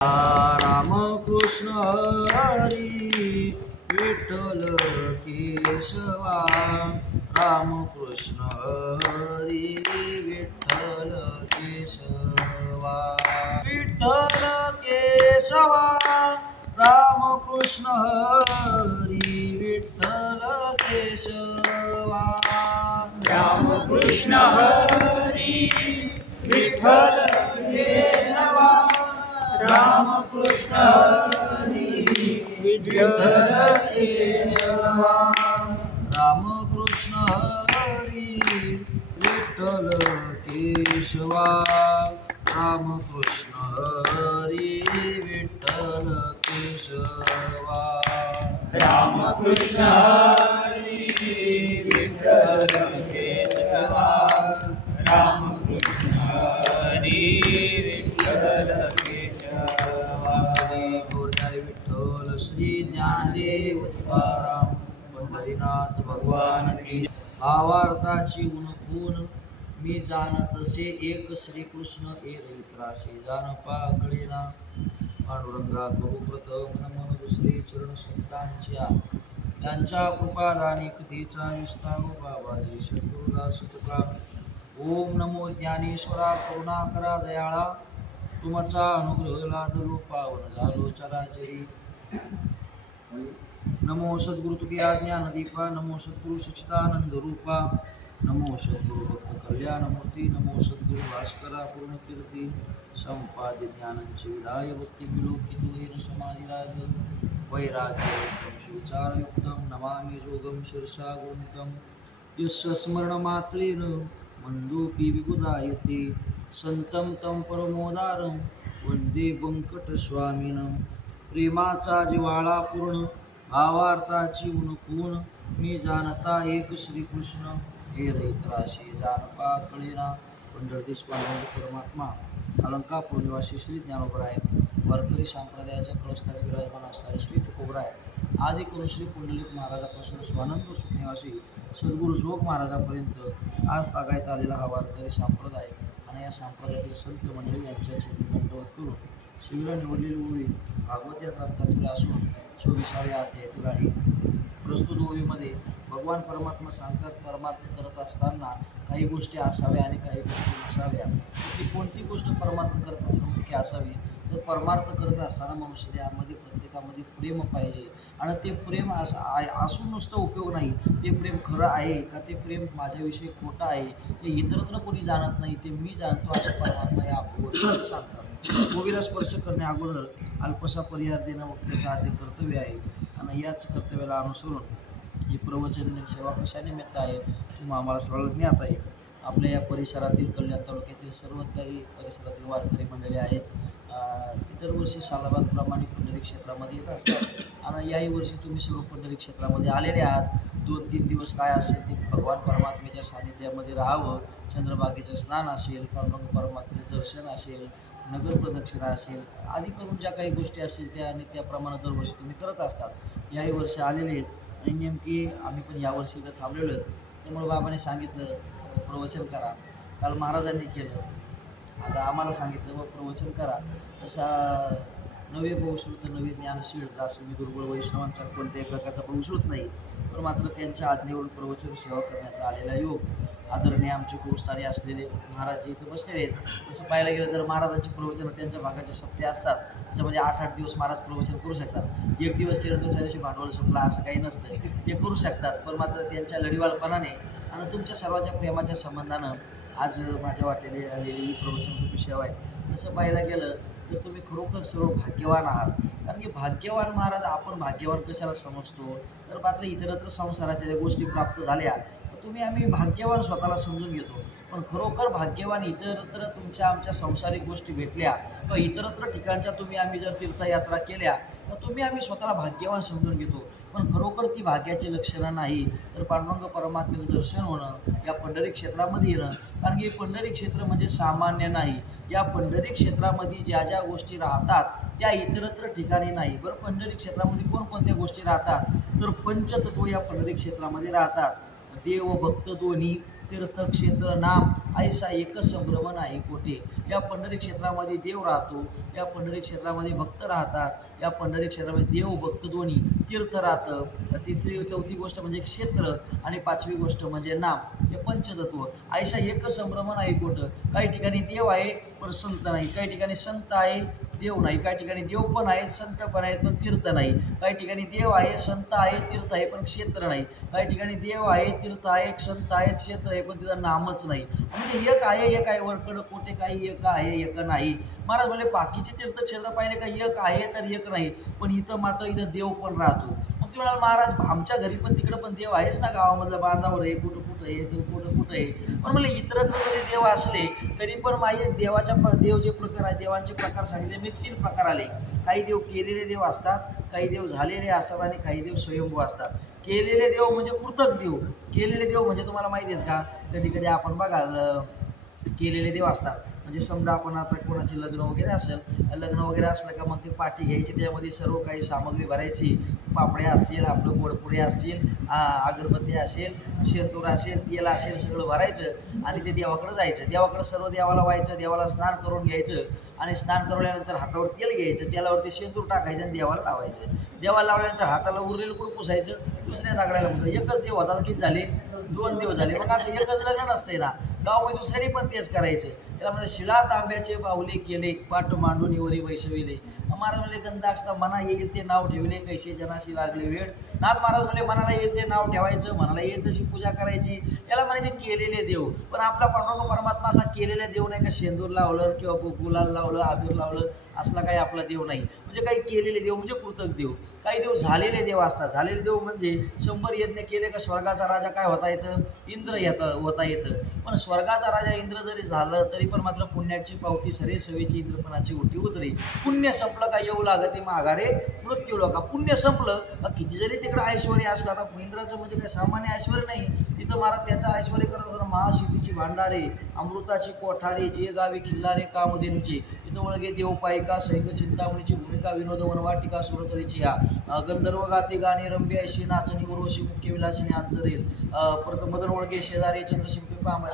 राम कृष्ण हरी विठ्ठल केशवा राम कृष्ण हरी विठ्ठल केशवा विठ्ठल केशवा राम कृष्ण हरी विठ्ठल केशवा राम कृष्ण हरी विठ्ठल केशवा राम कृष्ण हरी विठ्ठल केशवा राम कृष्ण हरी विठ्ठल केशवा राम कृष्ण हरी विठ्ठल केशवा राम कृष्ण हरी विठ्ठल केशवा राम कृष्ण हरी विठ्ठल केशवा गोरधारी विठ्ठल श्री ज्ञानदेव तुकाराम पंढरीनाथ भगवान की भावार्थाची उणपून मी जाणतसे एक श्रीकृष्ण रहित्राशी जाण पाकळेना पांडुरंगा बहुप्रथम नमन दुसरे चरण संतांच्या त्यांच्या कृपादानी कथेचा विस्तार बाबाजी सद्गुरुदास तुका ओम नमो ज्ञानेश्वरा करुणाकरा दयाळा तुमचा अनुग्रह लादलो पावन झालो चराचरी नमो सद्गुरु तुझ्या ज्ञानदीपा नमो सद्गुरु सच्चिदानंद रूपा नमो सद्गुरु भक्त कल्याण मूर्ती नमो सद्गुरु भास्करा पूर्ण कीर्ती संपाद्य ज्ञानांचे विधाय भक्ती विलोकित समाधिराज वैराग्ययुक्तं शिवचारयुक्तं नमामि योगं शिरसा गुरुमुखं यस्य स्मरणमात्रेण मन्दोऽपि विबुधायते संतं तं परमोदारं वंदे वेंकटस्वामिनं प्रेमाचा जिव्हाळा पूर्ण भावार्थाची उणपून मी जाणता एक श्रीकृष्ण रहित्राशी जाण पाकळेना पंढरदेश पांडुरंग परमात्मा अलंकापूर निवासी श्री ज्ञानोबराय वारकरी संप्रदायाच्या कळस्थानी विराजमान असणारे श्री तुकोबराय आदी करून श्री पुंडलिक महाराजापासून स्वानंद सुखनिवासी सद्गुरू जोग महाराजापर्यंत आज तागायत आलेला हा वारकरी संप्रदाय आणि या संप्रदायातील संत मंडळी यांच्या चरणी दंडवत करून शिबिरा निवडलेली ओळी भागवत या ग्रंथातील असून 24व्या अध्यायातील आहे. प्रस्तुत ओळीमध्ये भगवान परमात्मा सांगतात परमार्थ करत असताना काही गोष्टी असाव्या आणि काही गोष्टी नसाव्या. ती कोणती गोष्ट परमार्थ करत असताना मुख्य असावी तर परमार्थ करत असताना मनुष्य यामध्ये प्रत्येकामध्ये प्रेम पाहिजे आणि ते प्रेम असून नुसतं उपयोग नाही. ते प्रेम खरं आहे का ते प्रेम माझ्याविषयी खोटं आहे ते इतरत्र कोणी जाणत नाही ते मी जाणतो असं परमात्मा या अगोदर सांगतात. ओवीला स्पर्श करण्या अगोदर अल्पसा पर्याय देणं वक्त्याचं आद्य कर्तव्य आहे आणि याच कर्तव्याला अनुसरून ही प्रवचन सेवा कशा निमित्त आहे तुम्ही आम्हाला सर्वांना ज्ञात आहे. आपल्या या परिसरातील कल्याण तालुक्यातील सर्वच काही परिसरातील वारकरी मंडळी आहेत. दरवर्षी सालाबादप्रमाणे पंढरी क्षेत्रामध्ये येत असतात आणि याही वर्षी तुम्ही सर्व पंढरी क्षेत्रामध्ये आलेले आहात. 2-3 दिवस काय असेल ते भगवान परमात्म्याच्या सानिध्यामध्ये राहावं. चंद्रभागेचं स्नान असेल पांडुरंग परमात्म्याचं दर्शन असेल नगर प्रदक्षिणा असेल आदी करून ज्या काही गोष्टी असतील त्या आणि त्याप्रमाणे दरवर्षी तुम्ही करत असतात. याही वर्षी आलेले आहेत आणि नेमकी आम्ही पण यावर्षी इथं थांबलेलो आहेत. त्यामुळे बाबाने सांगितलं प्रवचन करा. काल महाराजांनी केलं आता आम्हाला सांगितलं व प्रवचन करा. तसा नवे बहुश्रुत नवे ज्ञानशील दास मी दुर्बळ वैष्णवांचा कोणत्याही प्रकारचा बहुश्रुत नाही पण मात्र त्यांच्या आज्ञेवरून प्रवचन सेवा करण्याचा आलेला योग आदरणीय आमचे गोष्टारी असलेले महाराज जे इथं बसलेले आहेत. तसं पाहायला गेलं तर महाराजांची प्रवचनं त्यांच्या भागाचे सप्ते असतात त्याच्यामध्ये 8-8 दिवस महाराज प्रवचन करू शकतात. एक दिवस केलं तर दुसऱ्या दिवशी भांडवल संपला असं काही नसतं ते करू शकतात पण मात्र त्यांच्या लढीवालपणाने आणि तुमच्या सर्वांच्या प्रेमाच्या संबंधानं आज माझ्या वाटेने आलेली ही प्रवचनरूपी सेवा आहे. तसं पाहायला गेलं तर तुम्ही खरोखर सर्व भाग्यवान आहात. कारण की भाग्यवान महाराज आपण भाग्यवान कशाला समजतो तर मात्र इतरत्र संसाराच्या ज्या गोष्टी प्राप्त झाल्या तर तुम्ही आम्ही भाग्यवान स्वतःला समजून घेतो पण खरोखर भाग्यवान इतरत्र तुमच्या आमच्या सांसारिक गोष्टी भेटल्या किंवा इतरत्र ठिकाणच्या तुम्ही आम्ही जर तीर्थयात्रा केल्या तर तुम्ही आम्ही स्वतःला भाग्यवान समजून घेतो पण खरोखर ती भाग्याची लक्षणं नाही तर पांडुरंग परमात्म्याचं दर्शन होणं या पंढरी क्षेत्रामध्ये येणं. कारण की पंढरी क्षेत्र म्हणजे सामान्य नाही. या पंढरी क्षेत्रामध्ये ज्या ज्या गोष्टी राहतात त्या इतरत्र ठिकाणी नाही. बरं पंढरी क्षेत्रामध्ये कोणकोणत्या गोष्टी राहतात तर पंचतत्व या पंढरी क्षेत्रामध्ये राहतात. देव भक्त दोन्ही तीर्थक्षेत्र नाम ऐसा एक संभ्रम नाही कोठे. या पंढरी क्षेत्रामध्ये देव राहतो, या पंढरी क्षेत्रामध्ये भक्त राहतात, या पंढरी क्षेत्रामध्ये देव भक्त दोन्ही, तीर्थ राहतं. तिसरी चौथी गोष्ट म्हणजे क्षेत्र आणि पाचवी गोष्ट म्हणजे नाम, हे पंचतत्व. ऐसा एक संभ्रम नाही कोठं. काही ठिकाणी देव आहे पण संत नाही, काही ठिकाणी संत आहे देव नाही, काही ठिकाणी देव पण आहेत संत पण आहेत पण तीर्थ नाही, काही ठिकाणी देव आहे संत आहे तीर्थ आहे पण क्षेत्र नाही, काही ठिकाणी देव आहे तीर्थ आहे संत आहेत क्षेत्र आहे पण तिथं नामच नाही. म्हणजे एक आहे वरकडं कोठे काही एक आहे एक नाही. महाराज म्हणले बाकीचे तीर्थक्षेत्र पाहिले का एक आहे तर एक नाही, पण इथं मात्र इथं देव पण राहतो. मग ते म्हणाल महाराज आमच्या घरी पण तिकडं पण देव आहेच ना, गावामधलं बांधावर आहे कुठं कुठं आहे ते कुठं आहे. पण म्हणले इतरत्र जरी देव असले तरी पण माझे देव जे प्रकार आहे देवांचे प्रकार सांगितले मी 3 प्रकार आले. काही देव केलेले देव असतात, काही देव झालेले असतात आणि काही देव स्वयंभू असतात. केलेले देव म्हणजे कृतक देव. केलेले देव म्हणजे तुम्हाला माहिती आहेत का, कधी कधी आपण बघा केलेले देव असतात म्हणजे समजा आपण आता कोणाचे लग्न वगैरे असेल, लग्न वगैरे असलं का मग ते पाठी घ्यायची, त्याच्यामध्ये सर्व काही सामग्री भरायची, पापड्या असतील आपलं गोडपुडे असतील अगरबत्ती असेल शेंतूर असेल तेल असेल सगळं भरायचं आणि ते देवाकडं जायचं. देवाकडं सर्व देवाला व्हायचं, देवाला स्नान करून घ्यायचं आणि स्नान करवल्यानंतर हातावर तेल घ्यायचं, तेलावरती शेंतूर टाकायचं आणि देवाला लावायचं. देवाला लावल्यानंतर हाताला उरलेलं कुठं पुसायचं, दुसऱ्या दगडाला पुसायचं. एकच देव होता किती झाले 2 दिवस झाले. मग असं एकच लग्न नसतंय ना, गावामध्ये दुसऱ्याने पण तेच करायचं. त्याला म्हणजे शिळा तांब्याचे बाहुले केले पाठ मांडून वरी वैसविले. महाराज म्हणले गंधा असता मना येईल ते नाव ठेवले कैसे जनाशी लागले वेळ. नाथ महाराज म्हणले मनाला येईल ते नाव ठेवायचं, मनाला येईल तशी पूजा करायची, याला म्हणायचे केलेले देव. पण आपला पांडुरंग परमात्मा असा केलेला देव नाही का, शेंदूर लावलं किंवा गुलाल लावलं आबीर लावलं असला काही आपला देव नाही. म्हणजे काही केलेले देव म्हणजे कृतक देव. काही देव झालेले देव असतात. झालेले देव म्हणजे 100 यज्ञ केले का स्वर्गाचा राजा काय होता येतं, इंद्र होता येतं. पण स्वर्गाचा राजा इंद्र जरी झालं तरी पण मात्र पुण्याची पावती सरे सवेची इंद्रपणाची ओटी उतरे. पुण्य संपलं का येऊ लागते माघारे मृत्यू लोका. पुण्य संपलं का किती जरी तिकडं ऐश्वर असला, आता इंद्राचं म्हणजे काही सामान्य ऐश्वर नाही, तिथं महाराज त्याचं ऐश्वर करत होतं. महासिद्धीची भांडारे अमृताची कोठारे जे गावी खिल्लारे कामधेनुचे, तिथं वळगे देवपायिका सैक चिंतामणीची भूमिका विनोद वनवाटिका सुरतरीची या गंधर्व गाते गाणे रंभे ऐशी नाचणी उर्वशी मुख्य विलासिनी अंतरेल परत मदन वळगे शेजारी चंद्रशिंपी पाम.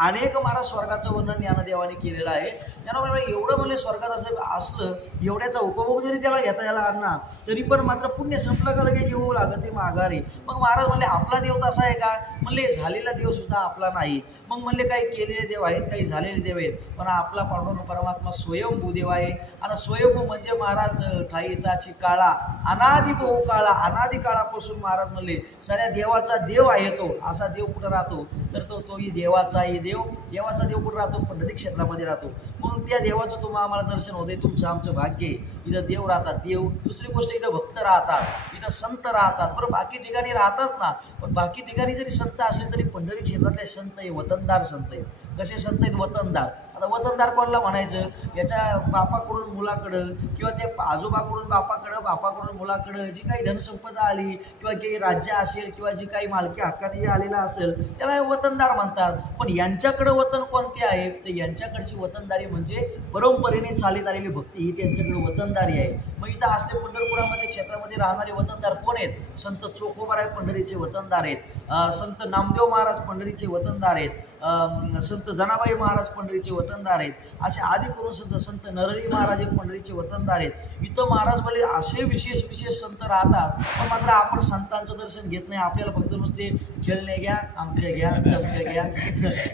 अनेक महाराज स्वर्गाचं वर्णन ज्ञानदेवाने केलेलं आहे. त्यांना म्हणलं एवढं म्हणले स्वर्गात असलं एवढ्याचा उपभोग जरी त्याला घेता याला आणला तरी पण मात्र पुण्य संपलं का लगे येऊ लागत ते माघारी. मग महाराज म्हणले आपला देव तसा आहे का, म्हणले झालेला देव सुद्धा आपला नाही. मग म्हणले काही केलेले देव आहेत काही झालेले देव आहेत, पण आपला पांडुरंग परमात्मा स्वयंभू देव आहे. आणि स्वयंभू म्हणजे महाराज ठाईचाची काळा अनादि बहु काळा, अनादि काळापासून महाराज म्हणले साऱ्या देवाचा देव आहे तो. असा देव कुठं राहतो तर तोही देवाचाही देव. देवाचा देव कुठं राहतो, पंढरी क्षेत्रामध्ये राहतो. म्हणून त्या देवाचं तुम्हाला आम्हाला दर्शन होते, तुमचं आमचं भाग्य आहे. इथं देव राहतात देव. दुसरी गोष्ट इथं भक्त राहतात, इथं संत राहतात. बरं बाकी ठिकाणी राहतात ना, पण बाकी ठिकाणी जरी संत असले तरी पंढरी क्षेत्रातले संत आहे वतनदार संत आहेत. कसे संत आहेत, वतनदार. आता वतनदार कोणाला म्हणायचं, याच्या बापाकडून मुलाकडं किंवा ते आजोबाकडून बापाकडं बापाकडून मुलाकडं जी काही धनसंपदा आली किंवा जे राज्य असेल किंवा जी काही मालकी हक्काने आलेला असेल त्याला वतनदार म्हणतात. पण यांच्याकडं वतन कोणते आहे तर यांच्याकडची वतनदारी म्हणजे परंपरेने चालत आलेली भक्ती ही त्यांच्याकडे वतनदारी आहे. मग इथं असले पंढरपुरामध्ये क्षेत्रामध्ये राहणारे वतनदार कोण आहेत, संत चोखोबाराय पंढरीचे वतनदार आहेत, संत नामदेव महाराज पंढरीचे वतनदार आहेत, संत जनाबाई महाराज पंढरीचे वतनदार आहेत. असे आदी करून संत नरहरी महाराज पंढरीचे वतनदार आहेत. इथं महाराज बोले असे विशेष संत राहतात, पण मात्र आपण संतांचं दर्शन घेत नाही. आपल्याला फक्त नुसते खेळणे घ्या आमच्या घ्या तमच्या घ्या.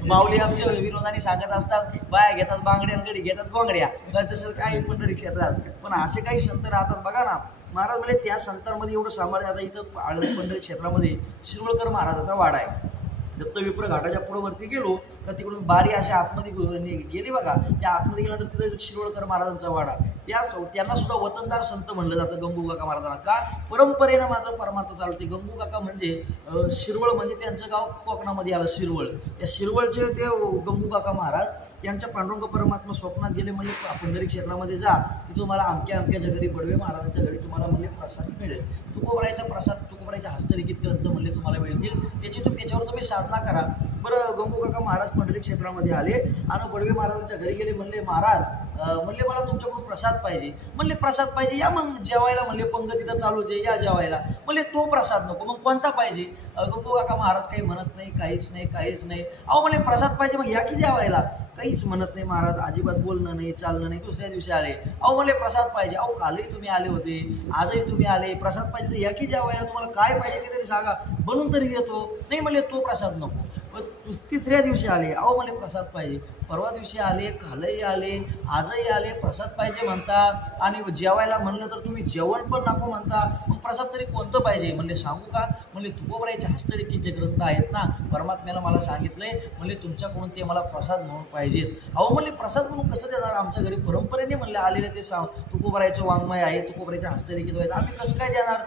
माऊली आमच्या विनोदाने सांगत असतात बाया घेतात बांगड्या गडी घेतात बांगड्या, जसं काही पंढरी क्षेत्रात. पण असे काही संत राहतात बघा ना. महाराज म्हणजे त्या संतांमध्ये एवढं सामर्थ्य. आता इथं पंढरी क्षेत्रामध्ये शिरवळकर महाराजाचा वाडा आहे. दत्तविप्र घाटाच्या पुढं वरती गेलो तर तिकडून बारी अशा आतमध्ये गेली बघा. त्या आतमध्ये गेल्यानंतर तिथे शिरवळकर महाराजांचा वाडा. त्यांना सुद्धा वतनदार संत म्हणलं जातं गंगू काका महाराजांना. का, परंपरेनं मात्र परमार्थ चालवते. गंगू काका म्हणजे शिरवळ म्हणजे त्यांचं गाव कोकणामध्ये आलं शिरवळ. त्या शिरवळचे ते गंगू काका महाराज त्यांच्या पांडुरंग परमात्मा स्वप्नात गेले, म्हणले पंढरी क्षेत्रामध्ये जा, तिथं तुम्हाला अमक्याच्या घरी बडवे महाराजांच्या घरी तुम्हाला म्हणले प्रसाद मिळेल, तुकोबरायचा प्रसाद, तुकोबरायचे हस्तलिखित ग्रंथ म्हणले तुम्हाला मिळतील, त्याच्यावर तुम्ही साधना करा. बरं, गंगू काका महाराज पंढरी क्षेत्रामध्ये आले आणि बडवे महाराजांच्या घरी गेले. म्हणले महाराज, म्हणले मला तुमच्याकडून प्रसाद पाहिजे. म्हणले प्रसाद पाहिजे, या मग जेवायला. म्हणले पंगत तिथं चालूच आहे, या जेवायला. म्हणले तो प्रसाद नको, मग कोणता पाहिजे? गंगू काका महाराज काही म्हणत नाही, काहीच नाही. अहो म्हणले प्रसाद पाहिजे, मग या की जेवायला. काहीच म्हणत नाही महाराज, अजिबात बोलणं नाही, चालणं नाही. दुसऱ्या दिवशी आले, अहो म्हणले प्रसाद पाहिजे. अहो कालही तुम्ही आले होते, आजही तुम्ही आले, प्रसाद पाहिजे तर या की जेवायला. तुम्हाला काय पाहिजे ते तरी सांगा, बनवून तरी येतो. नाही म्हणले तो प्रसाद नको. तिसऱ्या दिवशी आले, अहो मला प्रसाद पाहिजे. परवा दिवशी आले, कालही आले, आजही आले, प्रसाद पाहिजे म्हणता आणि जेवायला म्हणलं तर तुम्ही जेवण पण नको म्हणता, मग प्रसाद तरी कोणतं पाहिजे? म्हणले सांगू का? म्हणले तुकोबरायचे हस्तलिखित जे ग्रंथ आहेत ना, परमात्म्याला मला सांगितलंय, म्हणले तुमच्याकडून ते मला प्रसाद म्हणून पाहिजेत. अहो म्हणले प्रसाद म्हणून कसं देणार? आमच्या घरी परंपरेने म्हणले आलेले ते तुकोबरायचं वाङ्मय आहे, तुकोबरायचे हस्तलिखित आहेत, आम्ही कसं काय देणार?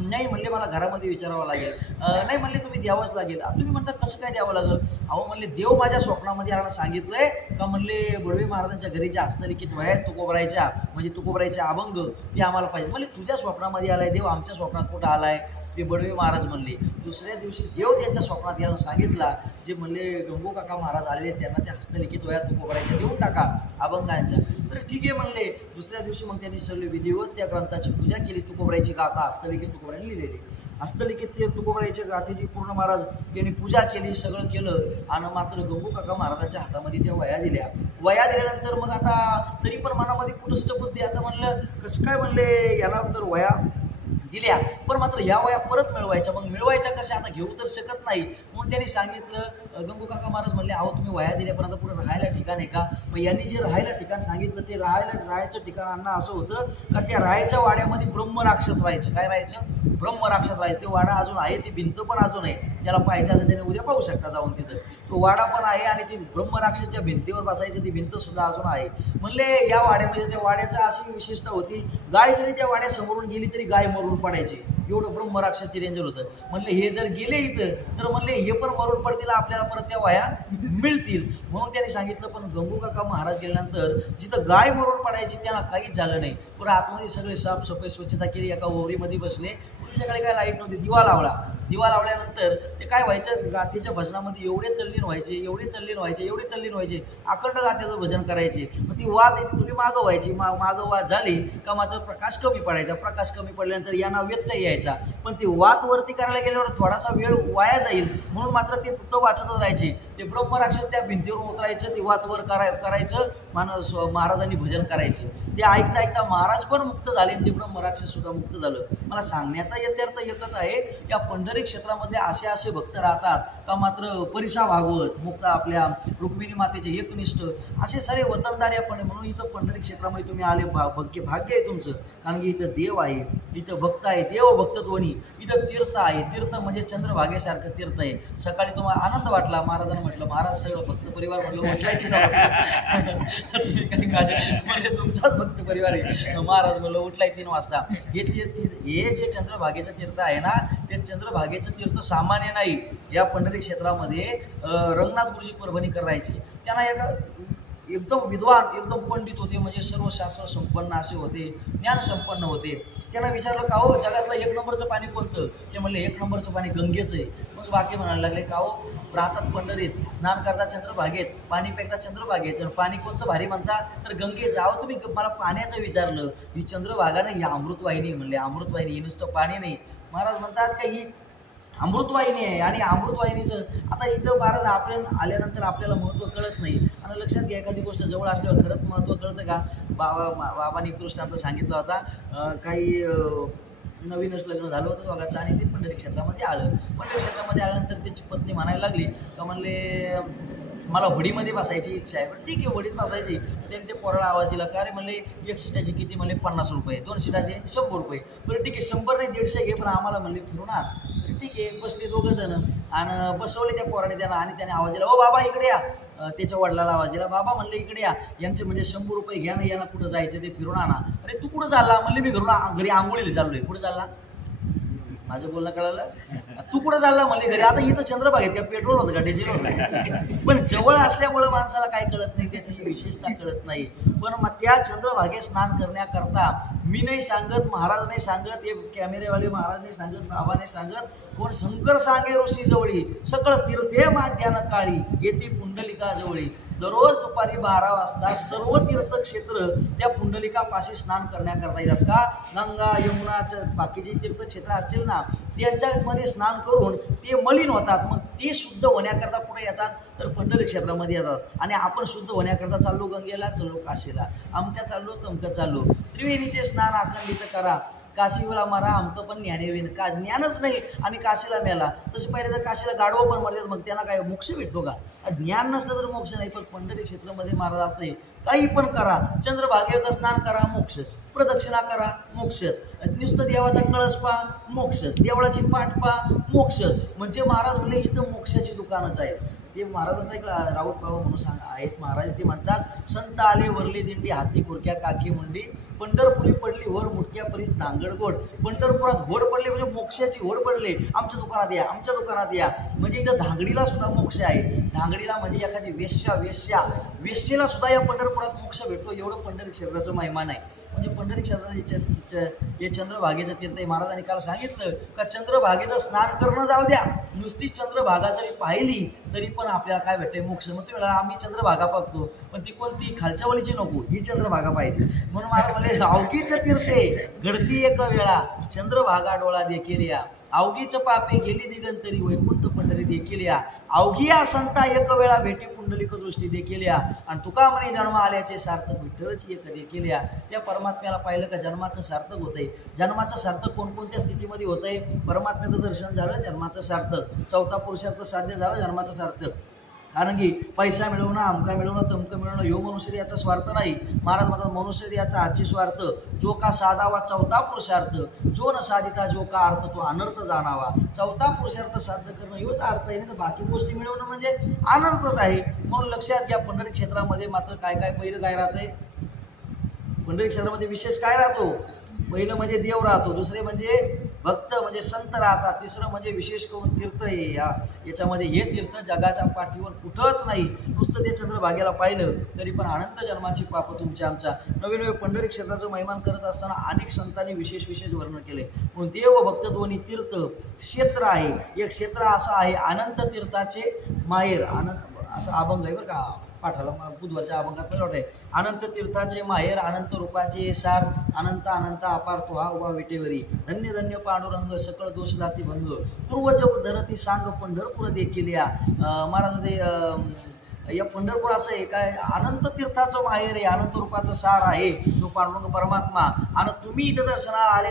नाही म्हणले मला घरामध्ये विचारावं लागेल. नाही म्हणले तुम्ही द्यावंच लागेल. तुम्ही म्हणता कसं काय द्यावं लागेल? अहो म्हणले देव माझ्या स्वप्नामध्ये आला, सांगितलंय का म्हणले बडवे महाराजांच्या घरी ज्या हस्तलिखित वह्या आहेत तुकोबरायच्या, म्हणजे तुकोबरायचे अभंग, ते आम्हाला पाहिजे. म्हणले तुझ्या स्वप्नामध्ये आलाय देव, आमच्या स्वप्नात कुठं आलाय? ते बडवे महाराज म्हणले. दुसऱ्या दिवशी देव त्यांच्या स्वप्नात गेला, सांगितला जे म्हणले गंगू काका महाराज आलेले त्यांना त्या हस्तलिखित वह्या तुकोबरायच्या देऊन टाका अभंगांच्या. तर ठीक आहे म्हणले. दुसऱ्या दिवशी मग त्यांनी सगळे विधिवत त्या ग्रंथाची पूजा केली. तुकोबरायची गाथा हस्तलिखित तुकोबरायने लिहिलेली, हस्तलिखित ते तुकोबरायच्या गाथेची पूर्ण महाराज त्यांनी पूजा केली, सगळं केलं. आणि मात्र गंगू काका महाराजांच्या हातामध्ये त्या वया दिल्या. वया दिल्यानंतर मग आता तरी पण मनामध्ये कुटस्थ बुद्धी, आता म्हणलं कसं काय? म्हणले याला तर वया दिल्या, पण मात्र या वया परत मिळवायच्या. मग मिळवायच्या कशा? आता घेऊ तर शकत नाही. म्हणून त्यांनी सांगितलं, गंगू काका महाराज म्हणले अहो तुम्ही वया दिल्यापर्यंत पुढे राहायला ठिकाण आहे का? मग यांनी जे राहायला ठिकाण सांगितलं ते राहायचं ठिकाणांना असं होतं का त्या राहायच्या वाड्यामध्ये ब्रह्मराक्षस राहायचं. काय राहायचं? ब्रह्मराक्षस राहायचं. ते वाडा अजून आहे, ती भिंत पण अजून आहे. त्याला पाहिजे असेल त्याने उद्या पाहू शकता जाऊन, तिथं तो वाडा पण आहे आणि ती ब्रह्मराक्षसच्या भिंतीवर बसायची ती भिंत सुद्धा अजून आहे. म्हणले या वाड्यामध्ये त्या वाड्याची अशी विशेषता होती, गाय जरी त्या वाड्यासमोरून गेली तरी गाय मरून पडायची, एवढं ब्रह्मराक्षसचे डेंजर होतं. म्हणले हे जर गेले इथं तर म्हणले हे पण मरून पडतील, आपल्याला परत त्या वाया मिळतील. म्हणून त्याने सांगितलं. पण गंगू काका महाराज गेल्यानंतर जिथं गाय मरून पडायची त्यांना काहीच झालं नाही. पुढे आतमध्ये सगळे साफसफाई स्वच्छता केली, एका ओवरीमध्ये बसले. पूर्वीच्याकडे काय लाईट नव्हती, दिवा लावला. दिवा लावल्यानंतर ते काय व्हायचं, गाथेच्या भजनामध्ये एवढे तल्लीन व्हायचे, अखंड गाथेचं भजन करायचे. मग ती वाद तुम्ही मागं व्हायची, मागं वाद झाली का मात्र प्रकाश कमी पडायचा. प्रकाश कमी पडल्यानंतर यांना व्यत्यय यायचा. पण ती वाद वरती करायला गेल्यावर थोडासा वेळ वाया जाईल म्हणून मात्र ते फक्त वाचतच राहायचे. ते ब्रह्मराक्षस त्या भिंतीवर उतरायचं, ती वाद वर करायचं, महाराजांनी भजन करायचे. ते ऐकता ऐकता महाराज पण मुक्त झाले आणि ते ब्रह्मराक्षस सुद्धा मुक्त झालं. मला सांगण्याचा यथार्थ एकच आहे, या पंढरी क्षेत्रामधले असे भक्त राहतात का मात्र परिसा भागवत, मुक्त आपल्या रुक्मिणी मातेचे एकनिष्ठ असे सारे वतनदार आपण. म्हणून इथं पंढरी क्षेत्रामध्ये तुम्ही आले, भाग्य आहे तुमचं. कारण की इथं देव आहे, इथं भक्त आहे, देव भक्त दोन्ही. इथं तीर्थ आहे, तीर्थ म्हणजे चंद्रभागेसारखं तीर्थ आहे. सकाळी तुम्हाला आनंद वाटला, महाराजांना म्हटलं महाराज सगळं भक्त परिवार म्हटलं उठलाय तुम्ही काही काळजी म्हणजे तुमचाच भक्त परिवार आहे. महाराज म्हणलं उठलाय 3 वाजता. हे जे चंद्रभागेचं तीर्थ आहे ना, ते चंद्रभागेचं तीर्थ सामान्य नाही. या पंढरी क्षेत्रामध्ये रंगनाथ गुरुजी परभणी करायचे. त्यांना एकदम विद्वान, एकदम पंडित होते, म्हणजे सर्व शास्त्र संपन्न असे होते, ज्ञान संपन्न होते. त्यांना विचारलं का हो जगातलं 1 नंबरचं पाणी कोणतं? ते म्हणले 1 नंबरचं पाणी गंगेचं आहे. मग वाक्य म्हणायला लागले का हो राहतात पंढरीत, स्नान करतात चंद्रभागेत, पाणी पेकतात चंद्रभागेत, पाणी कोणतं भारी म्हणता? तर गंगेचं. अहो तुम्ही मला पाण्याचं विचारलं, ही चंद्रभागा नाही, ही अमृतवाहिनी. म्हणले अमृतवाहिनी, ही नुसतं पाणी नाही. महाराज म्हणतात का ही अमृतवाहिनी आहे. आणि अमृतवाहिनीचं आता इथं महाराज आपल्याला आल्यानंतर आपल्याला महत्त्व कळत नाही. आणि लक्षात घ्या, एखादी गोष्ट जवळ असल्यावर खरंच महत्त्व कळतं का? बाबांनी एक दृष्टांत सांगितला होता. काही नवीनच लग्न झालं होतं दोघांचं आणि ते पंढरी क्षेत्रामध्ये आलं. पंढरी क्षेत्रामध्ये आल्यानंतर त्याची पत्नी म्हणायला लागली का म्हणले मला होडीमध्ये बसायची इच्छा आहे. पण ठीक आहे, होडीत बसायची. त्यांनी ते पोराला आवाज दिला का रे म्हणले 1 सीटाची किती? म्हणले 50 रुपये. 2 सीटाचे 100 रुपये. बरं ठीक आहे, 100 नाही 150 घे, पण आम्हाला म्हणले फिरवणार. ठीक आहे, बसले 2 जण आणि बसवले त्या पोराने त्यांना. आणि त्याने आवाज दिला, ओ बाबा इकडे या. त्याच्या वडिलाला आवाज दिला, बाबा म्हणले इकडे या, यांचे म्हणजे 100 रुपये घ्या ना, यांना कुठं जायचं ते फिरून आणा. अरे तू कुठं चालला? म्हणले मी घरी आंघोळीला चाललोय. कुठं चालला? माझं बोलणं कळालं. तू कुठं चालला म्हणले घरी. आता इथं चंद्रभागेत का पेट्रोल होतं का डिझेल होतं, पण जवळ असल्यामुळं माणसाला काय कळत नाही, त्याची विशेषता कळत नाही. पण मग त्या चंद्रभागेत स्नान करण्याकरता मी नाही सांगत, महाराज नाही सांगत, हे कॅमेरेवाले महाराज नाही सांगत, बाबा नाही सांगत, कोण शंकर सांगे ऋषी जवळी सगळं तीर्थे माध्यानं काळी येते पुंडलिका जवळी. दररोज दुपारी 12 वाजता सर्व तीर्थक्षेत्र त्या पुंडलिकापाशी स्नान करण्याकरता येतात. का गंगा यमुनाचं बाकीचे तीर्थक्षेत्र असतील ना त्यांच्यामध्ये स्नान करून ते मलिन होतात, मग ते शुद्ध होण्याकरता कुठे येतात तर पंढरी क्षेत्रामध्ये येतात. आणि आपण शुद्ध होण्याकरता चाललो गंगेला, चाललो काशीला, अमक्या चाललो तमक्या चाललो. त्रिवेणीचे स्नान अखंडित करा, काशीला मारा, आमचं पण ज्ञानेवीन का ज्ञानच नाही आणि काशीला मेला. तसे पहिले तर काशीला गाढवं पण मरतात, मग त्यांना काय मोक्ष भेटतो का? ज्ञान नसलं तर मोक्ष नाही. पण पंढरी क्षेत्रामध्ये महाराज असते काही पण करा, चंद्रभागेवर स्नान करा मोक्षच, प्रदक्षिणा करा मोक्षच, नुसतं देवाचा कळस पा मोक्षच, देवळाची पाठ पा मोक्षच. म्हणजे महाराज म्हणले इथं मोक्षाची दुकानच आहे. ते महाराजांचा एक राऊत बाबा म्हणून आहेत महाराज, ते म्हणतात संत आले वरली दिंडी हाती खुरक्या काकी मुंडी, पंढरपुरी पडली वर मुटक्या परीस धांगड गोड. पंढरपुरात घोड पडले म्हणजे मोक्षाची घोड पडले, आमच्या दुकानात या, आमच्या दुकानात या. म्हणजे इथं धांगडीला सुद्धा मोक्ष आहे. धांगडीला म्हणजे एखादी वेश्येला सुद्धा या पंढरपुरात मोक्ष भेटतो, एवढं पंढरी क्षेत्राचं महिमान आहे. म्हणजे पंढरी क्षेत्राचे हे चंद्रभागेचं तीर्थ आहे. महाराजांनी काल सांगितलं का चंद्रभागेचं स्नान करणं जाऊ द्या, नुसती चंद्रभागा जरी पाहिली तरी पण आपल्याला काय भेटते मोक्ष. मग तुम्ही आम्ही चंद्रभागा बघतो पण ती कोणती खालच्या वलीची नको, ही चंद्रभागा पाहिजे. म्हणून महाराज म्हणले अवघीचं तीर्थे घडती एक वेळा, चंद्रभागा डोळा देखील या, अवघीचं पापे गेली दिगंतरी वैकुंठ पंढरी देखील या, अवघी या संता एक वेळा भेटी पुंडलिक दृष्टी देखील या. आणि तुका म्हणे जन्म आल्याचे सार्थक विठ्ठलची एक देखील या. त्या परमात्म्याला पाहिलं का जन्माचं सार्थक होतंय. जन्माचं सार्थक कोणकोणत्या स्थितीमध्ये होतंय? परमात्म्याचं दर्शन झालं जन्माचं सार्थक, चौथा पुरुषार्थ साध्य झालं जन्माचं सार्थक. कारण की पैसा मिळवणं, अमका मिळवणं, तमकं मिळवणं ह्यो मनुष्य याचा स्वार्थ नाही. महाराज म्हणतात मनुष्य याचा आजची स्वार्थ, जो का साधावा चौथा पुरुषार्थ, जो न साधिता जो का अर्थ तो अनर्थ जाणावा. चौथा पुरुषार्थ साध्य करणं ह्योच अर्थ आहे, नाही तर बाकी गोष्टी मिळवणं म्हणजे अनर्थच आहे. म्हणून लक्षात घ्या पंढरी क्षेत्रामध्ये मात्र काय पहिलं काय राहतंय? पंढरी क्षेत्रामध्ये विशेष काय राहतो? पहिलं म्हणजे देव राहतो, दुसरे म्हणजे भक्त म्हणजे संत राहतात, तिसरं म्हणजे विशेष करून तीर्थ आहे. याच्यामध्ये हे तीर्थ जगाच्या पाठीवर कुठंच नाही. नुसतं ते चंद्रभागेला पाहिलं तरी पण अनंत जन्माची पापं तुमच्या आमच्या. नवे नवे पंढरी क्षेत्राचं महिमान करत असताना अनेक संतांनी विशेष वर्णन केले. म्हणून देव भक्त दोन्ही तीर्थ क्षेत्र आहे. एक क्षेत्र असं आहे अनंत तीर्थाचे माहेर, अनंत असं अभंग आहे बरं का पाठाला, बुधवारच्या अभंगात आहे. अनंत तीर्थाचे माहेर, अनंत रूपाचे सार, अनंत अनंत अपार तो हा उभा विटेवरी. धन्य धन्य पांडुरंग सकळ दोष जाती भंग, पूर्वज उद्धरती सांग पंढरपूर देखील या. महाराज या पंढरपूर असं आहे काय अनंत तीर्थाचं माहेर आहे, अनंत रूपाचं सार आहे तो पांडुरंग परमात्मा. आणि तुम्ही इथं दर्शनाला आले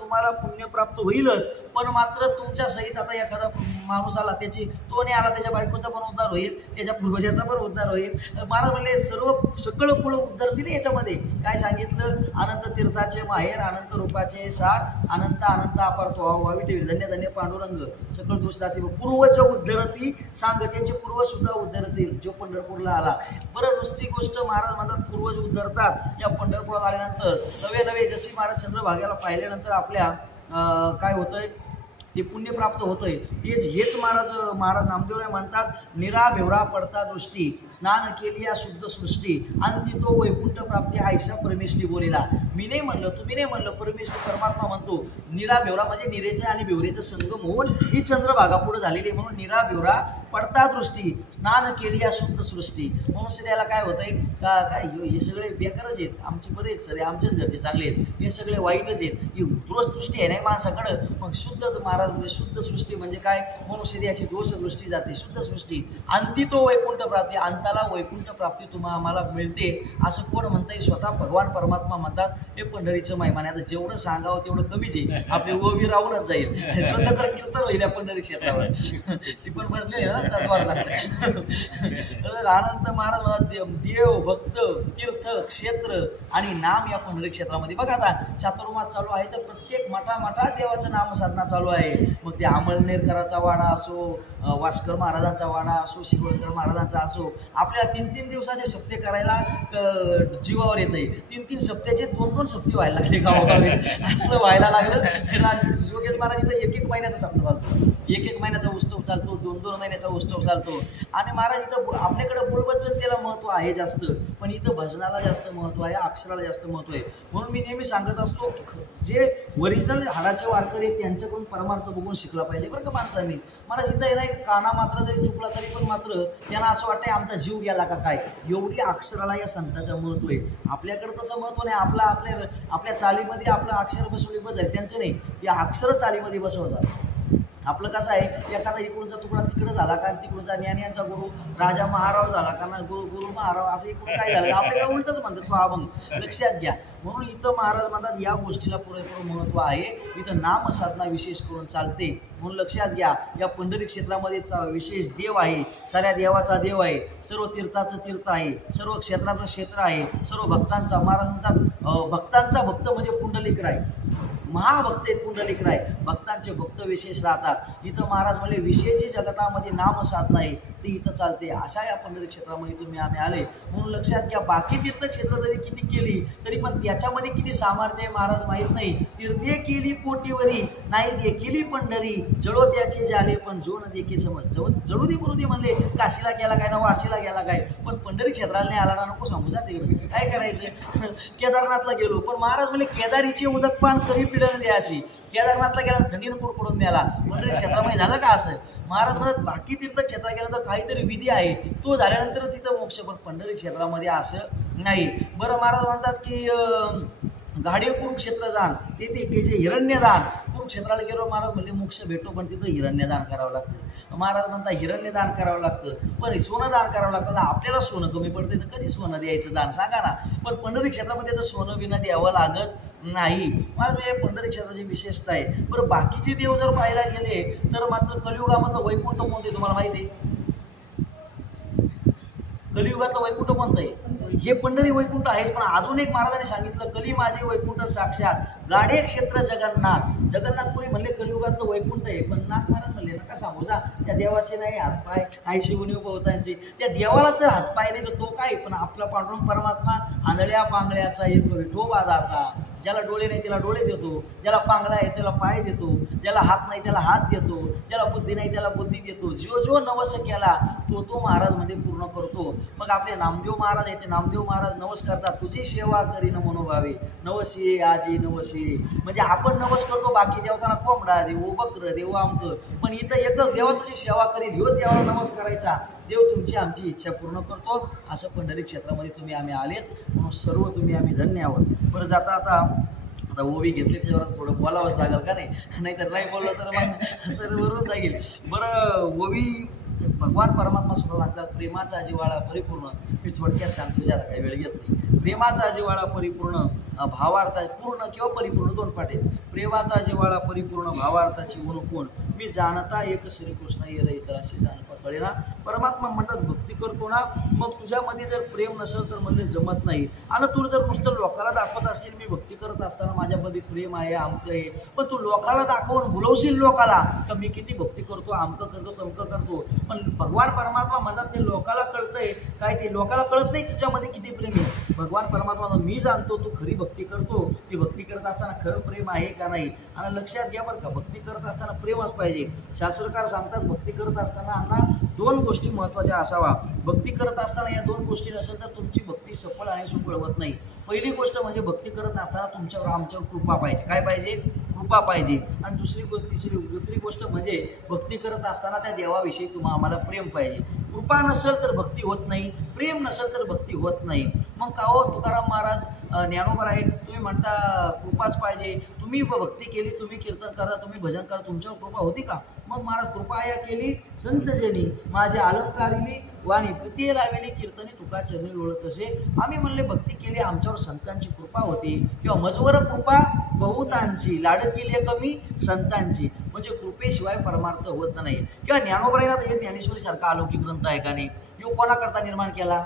तुम्हाला पुण्य प्राप्त होईलच, पण मात्र तुमच्या सहित आता एखादा माणूस आला त्याची तो नाही आला त्याच्या बायकोचा पण उद्धार होईल, त्याच्या पूर्वजाचा पण उद्धार होईल. महाराज म्हणले सगळं कुळ उद्धार दिले. याच्यामध्ये काय सांगितलं? अनंत तीर्थाचे माहेर, अनंत रूपाचे सार, अनंत अनंत अपार तो व्हावी ठेवी. धन्य धन्य पांडुरंग सकळ दोष जाती पूर्वज उद्धरती सांग, त्यांचे पूर्वज सुद्धा उद्धरतील जो पंढरपूरला आला. बरं नुसती गोष्ट महाराज म्हणतात पूर्वज उद्धरतात. या पंढरपुरात आल्यानंतर नवे नवे जशी महाराज चंद्रभागेला पाहिल्यानंतर आपल्या काय होतंय ते पुण्य प्राप्त होतंय. हेच महाराज नामदेवराय म्हणतात निरा भेवरा पडता दृष्टी, स्नान केली या शुद्ध सृष्टी, अंती तो वैकुंठ प्राप्ती आयशा परमेश्वरी बोलेला. मी नाही म्हणलं, तुम्ही नाही म्हणलं, परमेश्वर परमात्मा म्हणतो. निरा भेवरा म्हणजे निरेचं आणि भेवरेचं संगम होऊन ही चंद्रभागा पुढे झालेली. म्हणून निरा भेवरा पडता दृष्टी, स्नान केली या शुद्ध सृष्टी. म्हणून त्याला काय होतंय का काय हे सगळे बेकारच आहेत, आमचे बरेच सगळे आमचेच घरचे चांगले आहेत, हे सगळे वाईटच आहेत. ही दृष्टी आहे नाही माणसाकडं. मग शुद्ध महाराज म्हणजे शुद्ध सृष्टी म्हणजे काय? मनुष्य याची दोष दृष्टी जाते. शुद्ध सृष्टी अंती तो वैकुंठ प्राप्ती, अंताला वैकुंठ प्राप्ती आम्हाला मिळते असं कोण म्हणतंय? स्वतः भगवान परमात्मा म्हणतात. हे पंढरीचं महिमान. आता जेवढं सांगावं तेवढं कमीच आहे, आपले ओवी राहूनच जाईल. स्वतंत्र कीर्तन होईल या पंढरी क्षेत्रावर. ती पण बसले ना अनंत महाराज म्हणतात देव भक्त तीर्थ क्षेत्र आणि नाम या पंढरी क्षेत्रामध्ये. बघा आता चातुर्मास चालू आहे तर प्रत्येक मठामठात देवाचं नामसाधना चालू आहे. आहे. मग ते अमळनेरकरांचा वाडा असो, वास्कर महाराजांचा वाडा असो, शिवळकर महाराजांचा असो, आपल्याला 3-3 दिवसाचे सप्ते करायला जीवावर येत आहे. 3-3 सप्त्याचे 2-2 सप्ते व्हायला लागले गावोगावी. असं व्हायला लागलं. योगेश महाराज इथं 1-1 महिन्याचा सप्ताह चालतो, 1-1 महिन्याचा उत्सव चालतो, 2-2 महिन्याचा उत्सव चालतो. आणि महाराज इथं आपल्याकडे बोलबच्चनतेला महत्त्व आहे जास्त, पण इथं भजनाला जास्त महत्त्व आहे, अक्षराला जास्त महत्त्व आहे. म्हणून मी नेहमी सांगत असतो, जे ओरिजिनल हाडाचे वारकरी आहेत त्यांच्याकडून परमार्थ बघून शिकला पाहिजे बरं का माणसांनी. महाराज इथं नाही काना मात्र जरी चुकला तरी पण मात्र त्यांना असं वाटतंय आमचा जीव गेला का काय, एवढी अक्षराला या संताचं महत्त्व आहे. आपल्याकडे तसं महत्त्व नाही. आपल्या चालीमध्ये आपलं अक्षर बसवली बस आहे, त्यांचं नाही, या अक्षर चालीमध्ये बसवतात. आपलं कसं आहे, एखादा इकडूनचा तुकडा तिकडं झाला का, तिकडूनचा ज्ञानियांचा गुरु राजा महाराव झाला का ना, गुरु महाराव असं इकडून काय झालं, आपल्याला उलटच म्हणतात तो अभंग, लक्षात घ्या. म्हणून इथं महाराज म्हणतात या गोष्टीला पुरेपूर महत्त्व आहे. इथं नामसाधना विशेष करून चालते. म्हणून लक्षात घ्या, या पंढरी क्षेत्रामध्ये विशेष देव आहे, साऱ्या देवाचा देव आहे, सर्व तीर्थाचं तीर्थ आहे, सर्व क्षेत्राचं क्षेत्र आहे, सर्व भक्तांचा, महाराज म्हणतात भक्तांचा भक्त म्हणजे पुंडलिकराय, महाभक्त आहेत पुंडलिकराय, भक्तांचे भक्त विशेष राहतात. इथं महाराज म्हणले विशेषची जगतामध्ये नामसाधना आहे ती इथं चालते. अशा या पंढरी क्षेत्रामध्ये आम्ही आले. म्हणून लक्षात घ्या, बाकी तीर्थक्षेत्र जरी किती केली तरी पण त्याच्यामध्ये किती सामर्थ्य आहे महाराज माहीत नाही. तीर्थे केली कोटीवरी, नाही देखील पंढरी, जळो त्याचे झाले पण जो न देखी समज. जळू दे करू दे म्हणले, काशीला गेला काय ना वाशीला गेला काय, पण पंढरी क्षेत्राला नाही आला ना, नको सांगू जा तिकडे काय करायचं. केदारनाथला गेलो, पण महाराज म्हणले केदारीचे उदकपान तरी पिढ द्या अशी. केदारनाथला गेला थंडीनं कुरकुडून द्याला, पंढरी क्षेत्रामध्ये झालं का असं. महाराज म्हणत बाकी तीर्थक्षेत्रात गेलं तर काहीतरी विधी आहे, तो झाल्यानंतर तिथं मोक्ष, पण पंढरी क्षेत्रामध्ये असं नाही. बरं महाराज म्हणतात की गाडी कुरुक्षेत्र जाण ते जे हिरण्यदान, कुरुक्षेत्राला गेलो महाराज म्हणले मोक्ष भेटो, पण तिथं हिरण्यदान करावं लागतं. महाराज म्हणतात हिरण्यदान करावं लागतं, पण सोनं दान करावं लागतं. आपल्याला सोनं कमी पडतं तर कधी सोनं द्यायचं दान सांगा ना. पण पंढरी क्षेत्रामध्ये त्याचं सोनं बिनं द्यावं लागत नाही. महाराज हे पंढरी क्षेत्राची विशेषता आहे. बरं बाकीचे देव जर पाहायला गेले तर मात्र कलियुगामधलं वैकुंठ कोणतं आहे तुम्हाला माहिती आहे? कलियुगातलं वैकुंठ कोणतं आहे? हे पंढरी वैकुंठ आहेच. पण अजून एक महाराजांनी सांगितलं, कली माझे वैकुंठ साक्षात गाडे क्षेत्र जगन्नाथ. जगन्नाथपुरी म्हणले कलियुगातलं वैकुंठ आहे, पण नाथ महाराज म्हणले नका सांगू जा, त्या देवाचे नाही हातपाय आयशी उणीव बहुतांशी, त्या देवाला जर हातपाय नाही तर तो काय, पण आपला पांडुरंग परमात्मा आंधळ्या पांगळ्याचा एक विठोबा दाता. ज्याला डोळे नाही त्याला डोळे देतो, ज्याला पांगळा आहे त्याला पाय देतो, ज्याला हात नाही त्याला हात देतो, ज्याला बुद्धी नाही त्याला बुद्धी देतो. जो नवस केला तो महाराज मध्ये पूर्ण करतो. मग आपले नामदेव महाराज आहे, ते नामदेव महाराज नवस करतात, तुझी सेवा करीन मनोभावे, नवसी आजी नवसी. म्हणजे आपण नवस करतो बाकी देवतांना कोंबडा देऊ, बकर देऊ, आमचं, पण इथं एकच देवा तुझी सेवा करीन, ह्यो देवाला नमस करायचा, देव तुमची आमची इच्छा पूर्ण करतो. असं पंढरी क्षेत्रामध्ये आम्ही आलेत, म्हणून सर्व आम्ही धन्य आहोत. बरं जाता आता ओवी घेतली त्याच्यावर थोडं बोलावंच लागेल का नाही तर नाही बोललं तर मग सर्वरून जाईल. बरं ओवी भगवान परमात्मा सुद्धा सांगतात, प्रेमाचा जिव्हाळा परिपूर्ण. मी थोडक्यात सांगतो, ज्याला काही वेळ घेत नाही. प्रेमाचा जिव्हाळा परिपूर्ण, भावार्था पूर्ण किंवा परिपूर्ण दोन पाठ आहेत. प्रेमाचा जिव्हाळा परिपूर्ण, भावार्थाची कोण मी जाणता एक श्रीकृष्ण येर इतर अशी जाणता कळेना. परमात्मा म्हणतात भक्ती करतो ना, मग तुझ्यामध्ये जर प्रेम नसेल तर म्हणले जमत नाही. आणि तू जर नुसतं लोकाला दाखवत असशील मी भक्ती करत असताना माझ्यामध्ये प्रेम आहे, आमकं आहे, पण तू लोकाला दाखवून भुलवशील लोकाला का मी किती भक्ती करतो, आमकं करतो, तमकं करतो. पण भगवान परमात्मा म्हणतात ते लोकाला कळतंय काय, ते लोकाला कळत नाही तुझ्यामध्ये किती प्रेम आहे. भगवान परमात्मा मी जाणतो तू खरी भक्ती करतो, ती भक्ती करत असताना खरं प्रेम आहे का नाही. आणि लक्षात घ्या बरं का, भक्ती करत असताना प्रेमच पाहिजे. शास्त्रकार सांगतात भक्ती करत असताना अण्णा दोन गोष्टी महत्त्वाच्या असावा. भक्ती करत असताना या दोन गोष्टी नसेल तर तुमची भक्ती सफळ आणि सुफळ होत नाही. पहिली गोष्ट म्हणजे भक्ती करत असताना तुमच्यावर आमच्यावर कृपा पाहिजे. काय पाहिजे? कृपा पाहिजे. आणि दुसरी गोष्ट म्हणजे भक्ती करत असताना त्या देवाविषयी आम्हाला प्रेम पाहिजे. कृपा नसेल तर भक्ती होत नाही, प्रेम नसेल तर भक्ती होत नाही. मग का हो तुकाराम महाराज ज्ञानोबा आहे, तुम्ही म्हणता कृपाच पाहिजे, तुम्ही भक्ती केली, तुम्ही कीर्तन करता, तुम्ही भजन करा, तुमच्यावर कृपा होती का? मग महाराज कृपा या केली संतजनी माझे अलंकारिली वाणी प्रीती लावेली कीर्तनी तुका चरणी लोळत असे. आम्ही म्हणले भक्ती केली, आमच्यावर संतांची कृपा होती, किंवा मजवर कृपा बहुतांची लाडकीली कमी संतांची. म्हणजे कृपेशिवाय परमार्थ होत नाही. किंवा ज्ञानोबा हे ज्ञानेश्वरी सारखा अलौकिक ग्रंथ आहे का नाही, यो कोणाकरता निर्माण केला?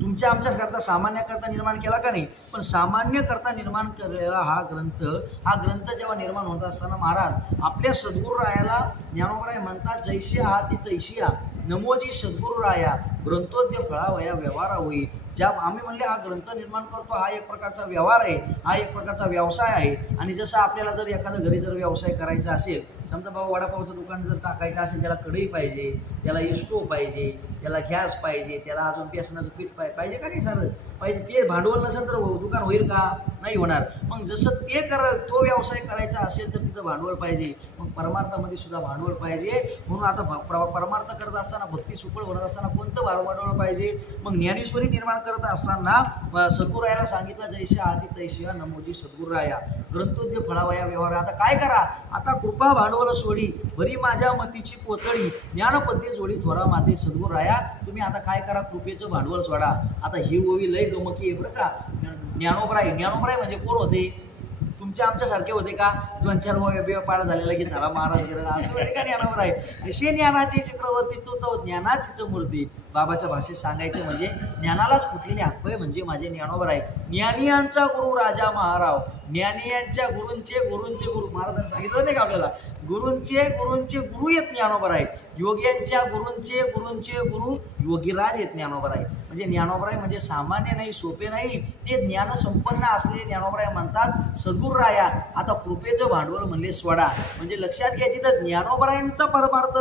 तुमच्या आमच्याकरता सामान्यकरता निर्माण केला का नाही, पण सामान्यकरता निर्माण केलेला हा ग्रंथ जेव्हा निर्माण होत असताना महाराज आपल्या सद्गुरुरायाला ज्ञानोबराय म्हणतात, जैशी आहाती तैशिया नमोजी सद्गुरुराया ग्रंथोद्य फळावया व्यवहार होई. ज्या आम्ही म्हणले हा ग्रंथ निर्माण करतो हा एक प्रकारचा व्यवहार आहे, हा एक प्रकारचा व्यवसाय आहे. आणि जसं आपल्याला जर एखादा घरी जर व्यवसाय करायचा असेल, समजा बाबा वडापावचं दुकान जर टाकायचं असेल, त्याला कढई पाहिजे, त्याला स्टोव पाहिजे, त्याला गॅस पाहिजे, त्याला अजून बेसनाचं पीठ पाहिजे का नाही सर पाहिजे. ते भांडवल नसेल तर दुकान होईल का, नाही होणार. मग जसं तो व्यवसाय करायचा असेल तर तिथं भांडवल पाहिजे. मग परमार्थामध्ये सुद्धा भांडवल पाहिजे. म्हणून आता परमार्थ करत असताना, भक्ती सुफळ होत असताना कोणतं भांडवल पाहिजे. मग ज्ञानेश्वरी निर्माण करत असताना सद्गुरायाला सांगितलं, जैशी आहाती तैशिया नमोजी सद्गुरुराया ग्रंथोद्य फळावया व्यवहार. आता काय करा, आता कृपा भांडवल सोडी भरी माझ्या मतीची पोतळी ज्ञानपद्ये जोडी थोरा माते सद्गुरुराया. तुम्ही आता काय करा, कृपेचं भांडवल सोडा. आता ही ओवी लय गमकी आहे बरं का. ज्ञानोबराय म्हणजे कोण होते, तुमच्या आमच्यासारखे होते का, 2-4 बिवा पाड झालेला की चला महाराज गेला असं होते का. ज्ञानोबराय असे ज्ञानाचे चक्रवर्ती, तो ज्ञानाचीच मूर्ती. बाबाच्या भाषेत सांगायचं म्हणजे ज्ञानालाच फुटलेले हातपाय म्हणजे माझे ज्ञानोबराय. ज्ञानियांचा गुरु राजा महाराव, ज्ञानियांच्या गुरूंचे गुरु महाराजांनी सांगितलं नाही का आपल्याला, गुरूंचे गुरु येत ज्ञानोबराय. योग्यांच्या गुरूंचे गुरु योगीराज आहेत ज्ञानोबराय. म्हणजे ज्ञानोबराय म्हणजे सामान्य नाही, सोपे नाही, ते ज्ञानसंपन्न असलेले ज्ञानोबराय म्हणतात सद्गुरुराया. आता कृपेचं भांडवल म्हणले सोडा. म्हणजे लक्षात घ्यायची तर ज्ञानोबरायांचा परमार्थ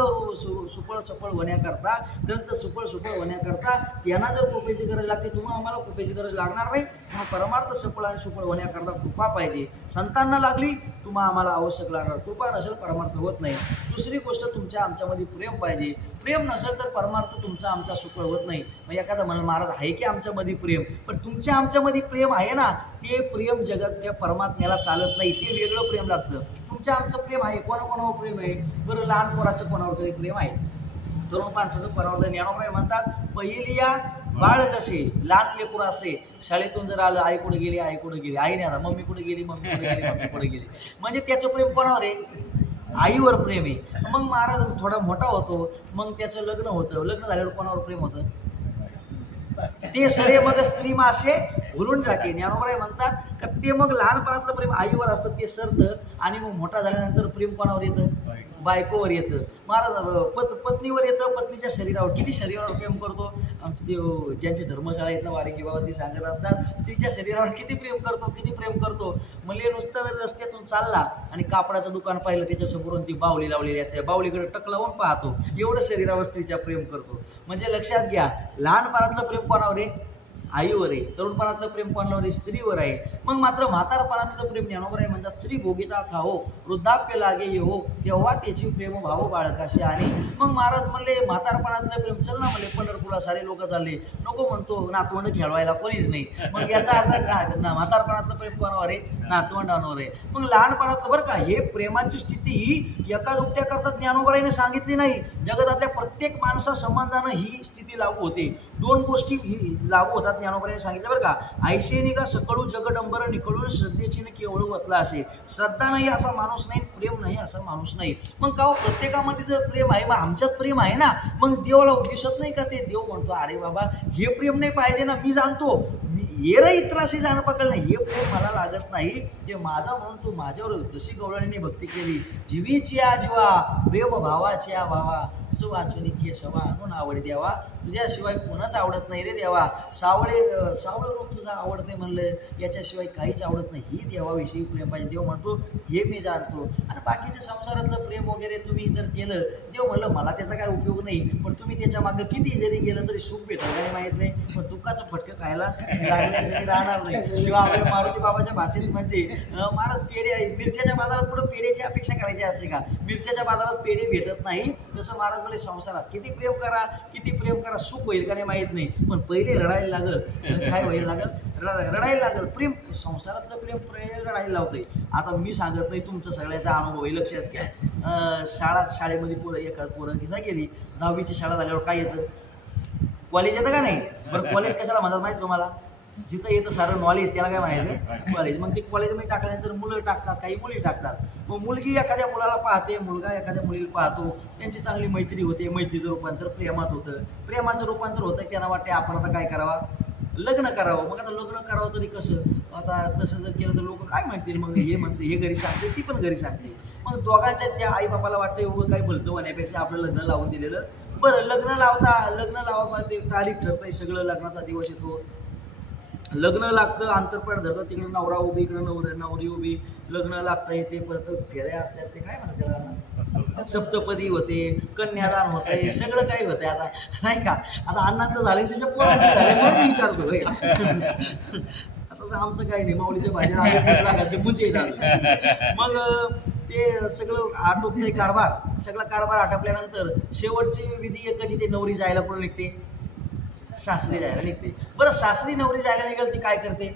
सुफळ सफळ होण्याकरता, ग्रंथ सुफळ होण्याकरता त्यांना जर कृपेची गरज लागते, तुम्हाला आम्हाला कृपेची गरज लागणार नाही. मग परमार्थ सफळ आणि सुफळ होण्याकरता कृपा पाहिजे. संतांना लागली तुम्हाला आम्हाला आवश्यक लागणार, कृपा नसेल परमार्थ होत नाही. दुसरी गोष्ट तुमच्या आमच्यामध्ये प्रेम पाहिजे. प्रेम नसेल तर परमार्थ तुमचा आमचा सुफळ होत नाही. मग एखादा म्हणा महाराज आहे की आमच्यामध्ये प्रेम, पण तुमच्या आमच्यामध्ये प्रेम आहे ना, ते प्रेम जगत त्या परमात्म्याला चालत नाही, ते वेगळं प्रेम लागतं. तुमच्या आमचं प्रेम आहे, कोणाकोणावर प्रेम आहे बरं, लहान पोराचं कोणावर तरी प्रेम आहे, तरुण माणसाचं कोणावर. ज्ञानोबराय म्हणतात पहिलिया बाळ कसे लहान लेकरू असे, शाळेतून जर आलं आई कुठे गेली, आई नाही आता मम्मी कुठे गेली, मम्मी कुठे गेली. म्हणजे त्याचं प्रेम कोणावर आहे, आईवर प्रेम आहे. मग महाराज थोडा मोठा होतो, मग त्याचं लग्न होतं, लग्न झाल्यावर कोणावर प्रेम होतं, ते सरे मग स्त्री मासे भरून टाके. ज्ञानोबराय म्हणतात का ते मग लहानपणातलं प्रेम आईवर असतं ते सरतं, आणि मग मोठा झाल्यानंतर प्रेम कोणावर येतं, बायकोवर येतं. महाराज पत्नीवर येतं, पत्नीच्या शरीरावर. किती शरीरावर प्रेम करतो आमचे देव, ज्यांची धर्मशाळा आहेत ना वारिकी बाबा, ती सांगत असतात स्त्रीच्या शरीरावर किती प्रेम करतो. म्हणजे नुसतं जर रस्त्यातून चालला आणि कापडाचं दुकान पाहिलं, त्याच्यासमोरून ती बावली लावलेली असते, बावलीकडे टक लावून पाहतो, एवढं शरीरावर स्त्रीच्या प्रेम करतो. म्हणजे लक्षात घ्या, लहानपणातलं प्रेम कोणावर आहे, आईवर आहे. तरुणपणातलं प्रेम कोणावर आहे, स्त्रीवर आहे. मग मात्र म्हातारपणातलं प्रेम ज्ञानोबराय म्हणतात स्त्री भोगिता थाहो वृद्धाप्य लागे ये हो, तेव्हा त्याची प्रेम भाव बाळकाशी आणे. मग महाराज म्हणले म्हातारपणातलं प्रेम, चल ना म्हणले पंढरपूरला सारे लोक चालले, नको म्हणतो नातवंड खेळवायला कोणीच नाही. मग याचा अर्थ काय, म्हातारपणातलं प्रेम कोणावर आहे, नातवंडांवर आहे. मग लहानपणातलं बरं का, हे प्रेमाची स्थिती ही एका दुकट्या करता ज्ञानोबरायने सांगितली नाही, जगतातल्या प्रत्येक माणसा संबंधानं ही स्थिती लागू होते. 2 गोष्टी लागू होतात ज्ञानोबरायने सांगितलं बरं का. ऐशेनी का सकळू जगडंबर निकळून श्रद्धेची केवळ वतला असे. श्रद्धा नाही असा माणूस नाही, प्रेम नाही असा माणूस नाही. मग का प्रत्येकामध्ये जर प्रेम आहे, मग आमच्यात प्रेम आहे ना, मग देवाला दिसत नाही का, ते देव म्हणतो अरे बाबा हे प्रेम नाही पाहिजे ना, मी जाणतो ये रे इतराशी जाणं पकडलं नाही, हे प्रेम मला लागत नाही, ते माझा म्हणून तू माझ्यावर जशी गवळणीने भक्ती केली, जीवीची या जीवा प्रेम भावाची या भावा, तुझं वाचून केशवा म्हणून आवड द्यावा, तुझ्याशिवाय कोणाच आवडत नाही रे देवा. सावळं रूप तुझं आवडते म्हणलं, याच्याशिवाय काहीच आवडत नाही, ही देवाविषयी प्रेम पाहिजे. देव म्हणतो हे मी जाणतो. आणि बाकीच्या संसारातलं प्रेम वगैरे तुम्ही जर केलं, देव म्हणलं मला त्याचा काय उपयोग नाही, पण तुम्ही त्याच्या मागं किती जरी गेलं तरी सुख भेटलं काही माहीत नाही, पण दुःखाचं फटकं खायला लागल्याशिवाय राहणार नाही. किंवा आपल्या मारुती बाबाच्या भाषेत म्हणजे महाराज पेढे आहे, मिरच्याच्या बाजारात पुढं पेढ्याची अपेक्षा करायची असते का, मिरच्याच्या बाजारात पेढे भेटत नाही, तसं महाराज म्हणजे संसारात किती प्रेम करा सुख होईल का नाही माहीत नाही, पण पहिले रडायला लागल, काय व्हायला लागल, रडायला लागल. प्रेम संसारातलं प्रेम रडायला लावतंय. आता मी सांगत नाही, तुमचा सगळ्याचा अनुभव आहे, लक्षात घ्या. शाळेमध्ये पोरं किसा गेली, 10वीची शाळा झाल्यावर काय येतं, कॉलेज येतं का नाही. बरं कॉलेज कशाला म्हणतात माहिती तुम्हाला, जिथं येतं सारं नॉलेज त्याला काय म्हणायचं कॉलेज. मग ते कॉलेजमध्ये टाकल्यानंतर मुलं टाकतात, काही मुली टाकतात. मग मुलगी एखाद्या मुलाला पाहते, मुलगा एखाद्या मुलीला पाहतो, त्यांची चांगली मैत्री होते, मैत्रीचं रूपांतर प्रेमात होतं, प्रेमाचं रूपांतर होतं, त्यांना वाटते आपण आता काय करावा, लग्न करावं. मग आता लग्न करावं तरी कसं, आता तसं जर केलं तर लोक काय म्हणतील, मग हे म्हणते हे घरी सांगते ती पण घरी सांगते. मग दोघांच्या त्या आईबापाला वाटतं एवढं काही बोलतो म्हणण्यापेक्षा आपलं लग्न लावून दिलेलं बरं. लग्न लावा ते तारीख ठरतंय, सगळं लग्नाचा दिवस येतो, लग्न लागतं, अंतरपण धरतं, तिकडे नवरा उभी इकडे नवरी उभी, लग्न लागतं येते, परत फेऱ्या असतात, ते काय म्हणतात त्याला सप्तपदी होते, कन्यादान होते, सगळं काही होते. आता नाही का, आता अण्णांचं झालं त्याच्या पोरांचं झालं म्हणून मी विचारतो. आता आमचं काही नाही, माऊलीच्या भाषेत मुंचे झालं. मग ते सगळं आटोपते कारभार, सगळा कारभार आटोपल्यानंतर शेवटची विधी एकच, ते नवरी जायला कुठं निघते, सासरी जायला निघते. बरं, सासरी नवरी जायला निघाल ती काय करते,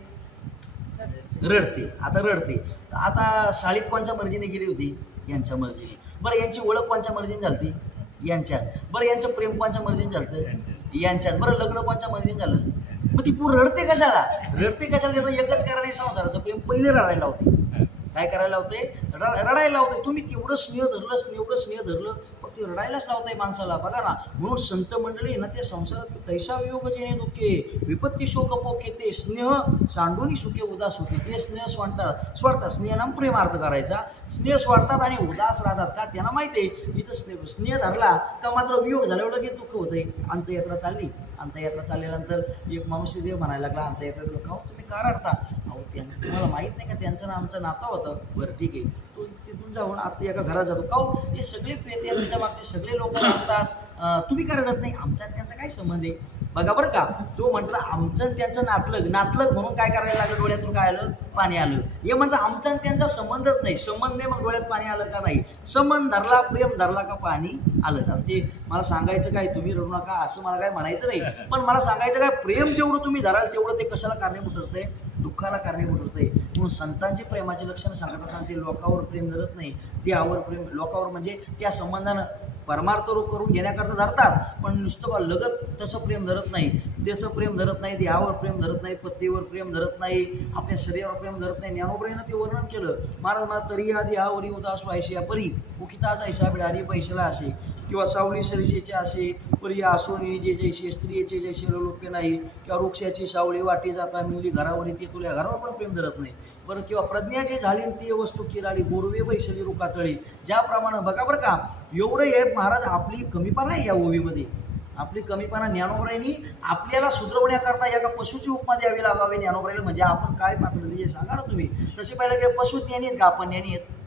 रडते. आता रडते, आता शाळेत कोणच्या मर्जीने गेली होती, यांच्या मर्जीने. बरं, यांची ओळख कोणच्या मर्जीने झाली, यांच्यात. बरं, यांचं प्रेम कोणच्या मर्जीने झालं, यांच्यात. बरं, लग्न कोणच्या मर्जीने झालं. मग ती पूर रडते कशाला, त्याचं एकच कारण आहे, संसाराचं प्रेम पहिले रडायला लावते. काय करायला लावते, रडायला लावते. तुम्ही तेवढं स्नेह धरलं पण ते रडायलाच लावताय माणसाला, बघा ना. म्हणून संत मंडळी ना, ते संसारात तैसा वियोग जेणे दुःखे विपत्ती शोक पोखे, ते स्नेह सांडूनी सुखे उदास होते. ते स्नेह सोडतात, स्नेहानाम प्रेम अर्थ करायचा, स्नेह सोडतात आणि उदास राहतात. का, त्यांना माहिती आहे इथं स्नेह धरला का मात्र वियोग झाल्यावर लगेच दुःख होतंय. अंतयात्रा चालल्यानंतर एक माणूस जे म्हणायला लागला, अंतयात्रेत का तुम्ही का रडता, अहो तुम्हाला माहीत नाही का त्यांचं ना आमचं नातं होतं. बरं ठीक आहे, तो तिथून जाऊन आता एका घरात जातो, का हे सगळे प्रेते तुमच्या मागचे सगळे लोक असतात, तुम्ही काय रडत नाही, आमचा त्यांचा काय संबंध आहे. बघा बरं का, तो म्हटलं आमचं त्यांचं नातलग म्हणून काय करायला लागलं, डोळ्यातून काय आलं, पाणी आलं. हे म्हणतं आमचा त्यांचा संबंधच नाही, संबंध नाही, मग डोळ्यात पाणी आलं का नाही, संबंध धरला, प्रेम धरला का पाणी आलं का. ते मला सांगायचं काय, तुम्ही रडू नका असं मला काय म्हणायचं नाही, पण मला सांगायचं काय, प्रेम जेवढं तुम्ही धराल तेवढं ते कशाला कारणीभूत ठरतंय, दुःखाला कारणीभूत होतंय. म्हणून संतांची प्रेमाचे लक्षण सांगत असताना ते लोकावर प्रेम धरत नाही, देहावर प्रेम, लोकावर म्हणजे त्या संबंधानं परमार्थ रूप करून घेण्याकरता धरतात, पण नुसतं लगत तसं प्रेम धरत नाही, त्याचं प्रेम धरत नाही, देहावर प्रेम धरत नाही, पत्नीवर प्रेम धरत नाही, आपल्या शरीरावर प्रेम धरत नाही. ज्ञानोबराईनं ते वर्णन केलं. महाराज मला तरी आधी आवरी उदास व्हायशी या परी उकिताचा हिशा बिडारी पैशाला असे, किंवा सावली सरिषेचे असे परी आसोनी जे जैसे स्त्रियेचे जैसे लोप्य नाही, किंवा वृक्षाची सावली वाटी जाता मिळली घरावर, ते तुला घरावर पण प्रेम धरत नाही. बरं, किंवा प्रज्ञा जे झाली ती वस्तू किराळी बोरवे बैसली रुकातळी, ज्याप्रमाणे बघा बरं का, एवढं हे महाराज आपली कमीपणा आहे या ओवीमध्ये, आपली कमीपणा ज्ञानोबराईंनी आपल्याला सुधरवण्याकरता एका पशुची उपमा द्यावी लागावी ज्ञानोबराईला. म्हणजे आपण काय पात्र ते सांगा ना तुम्ही. तसे पाहिलं की पशु ज्ञानी आहेत का, आपण ज्ञानी आहेत,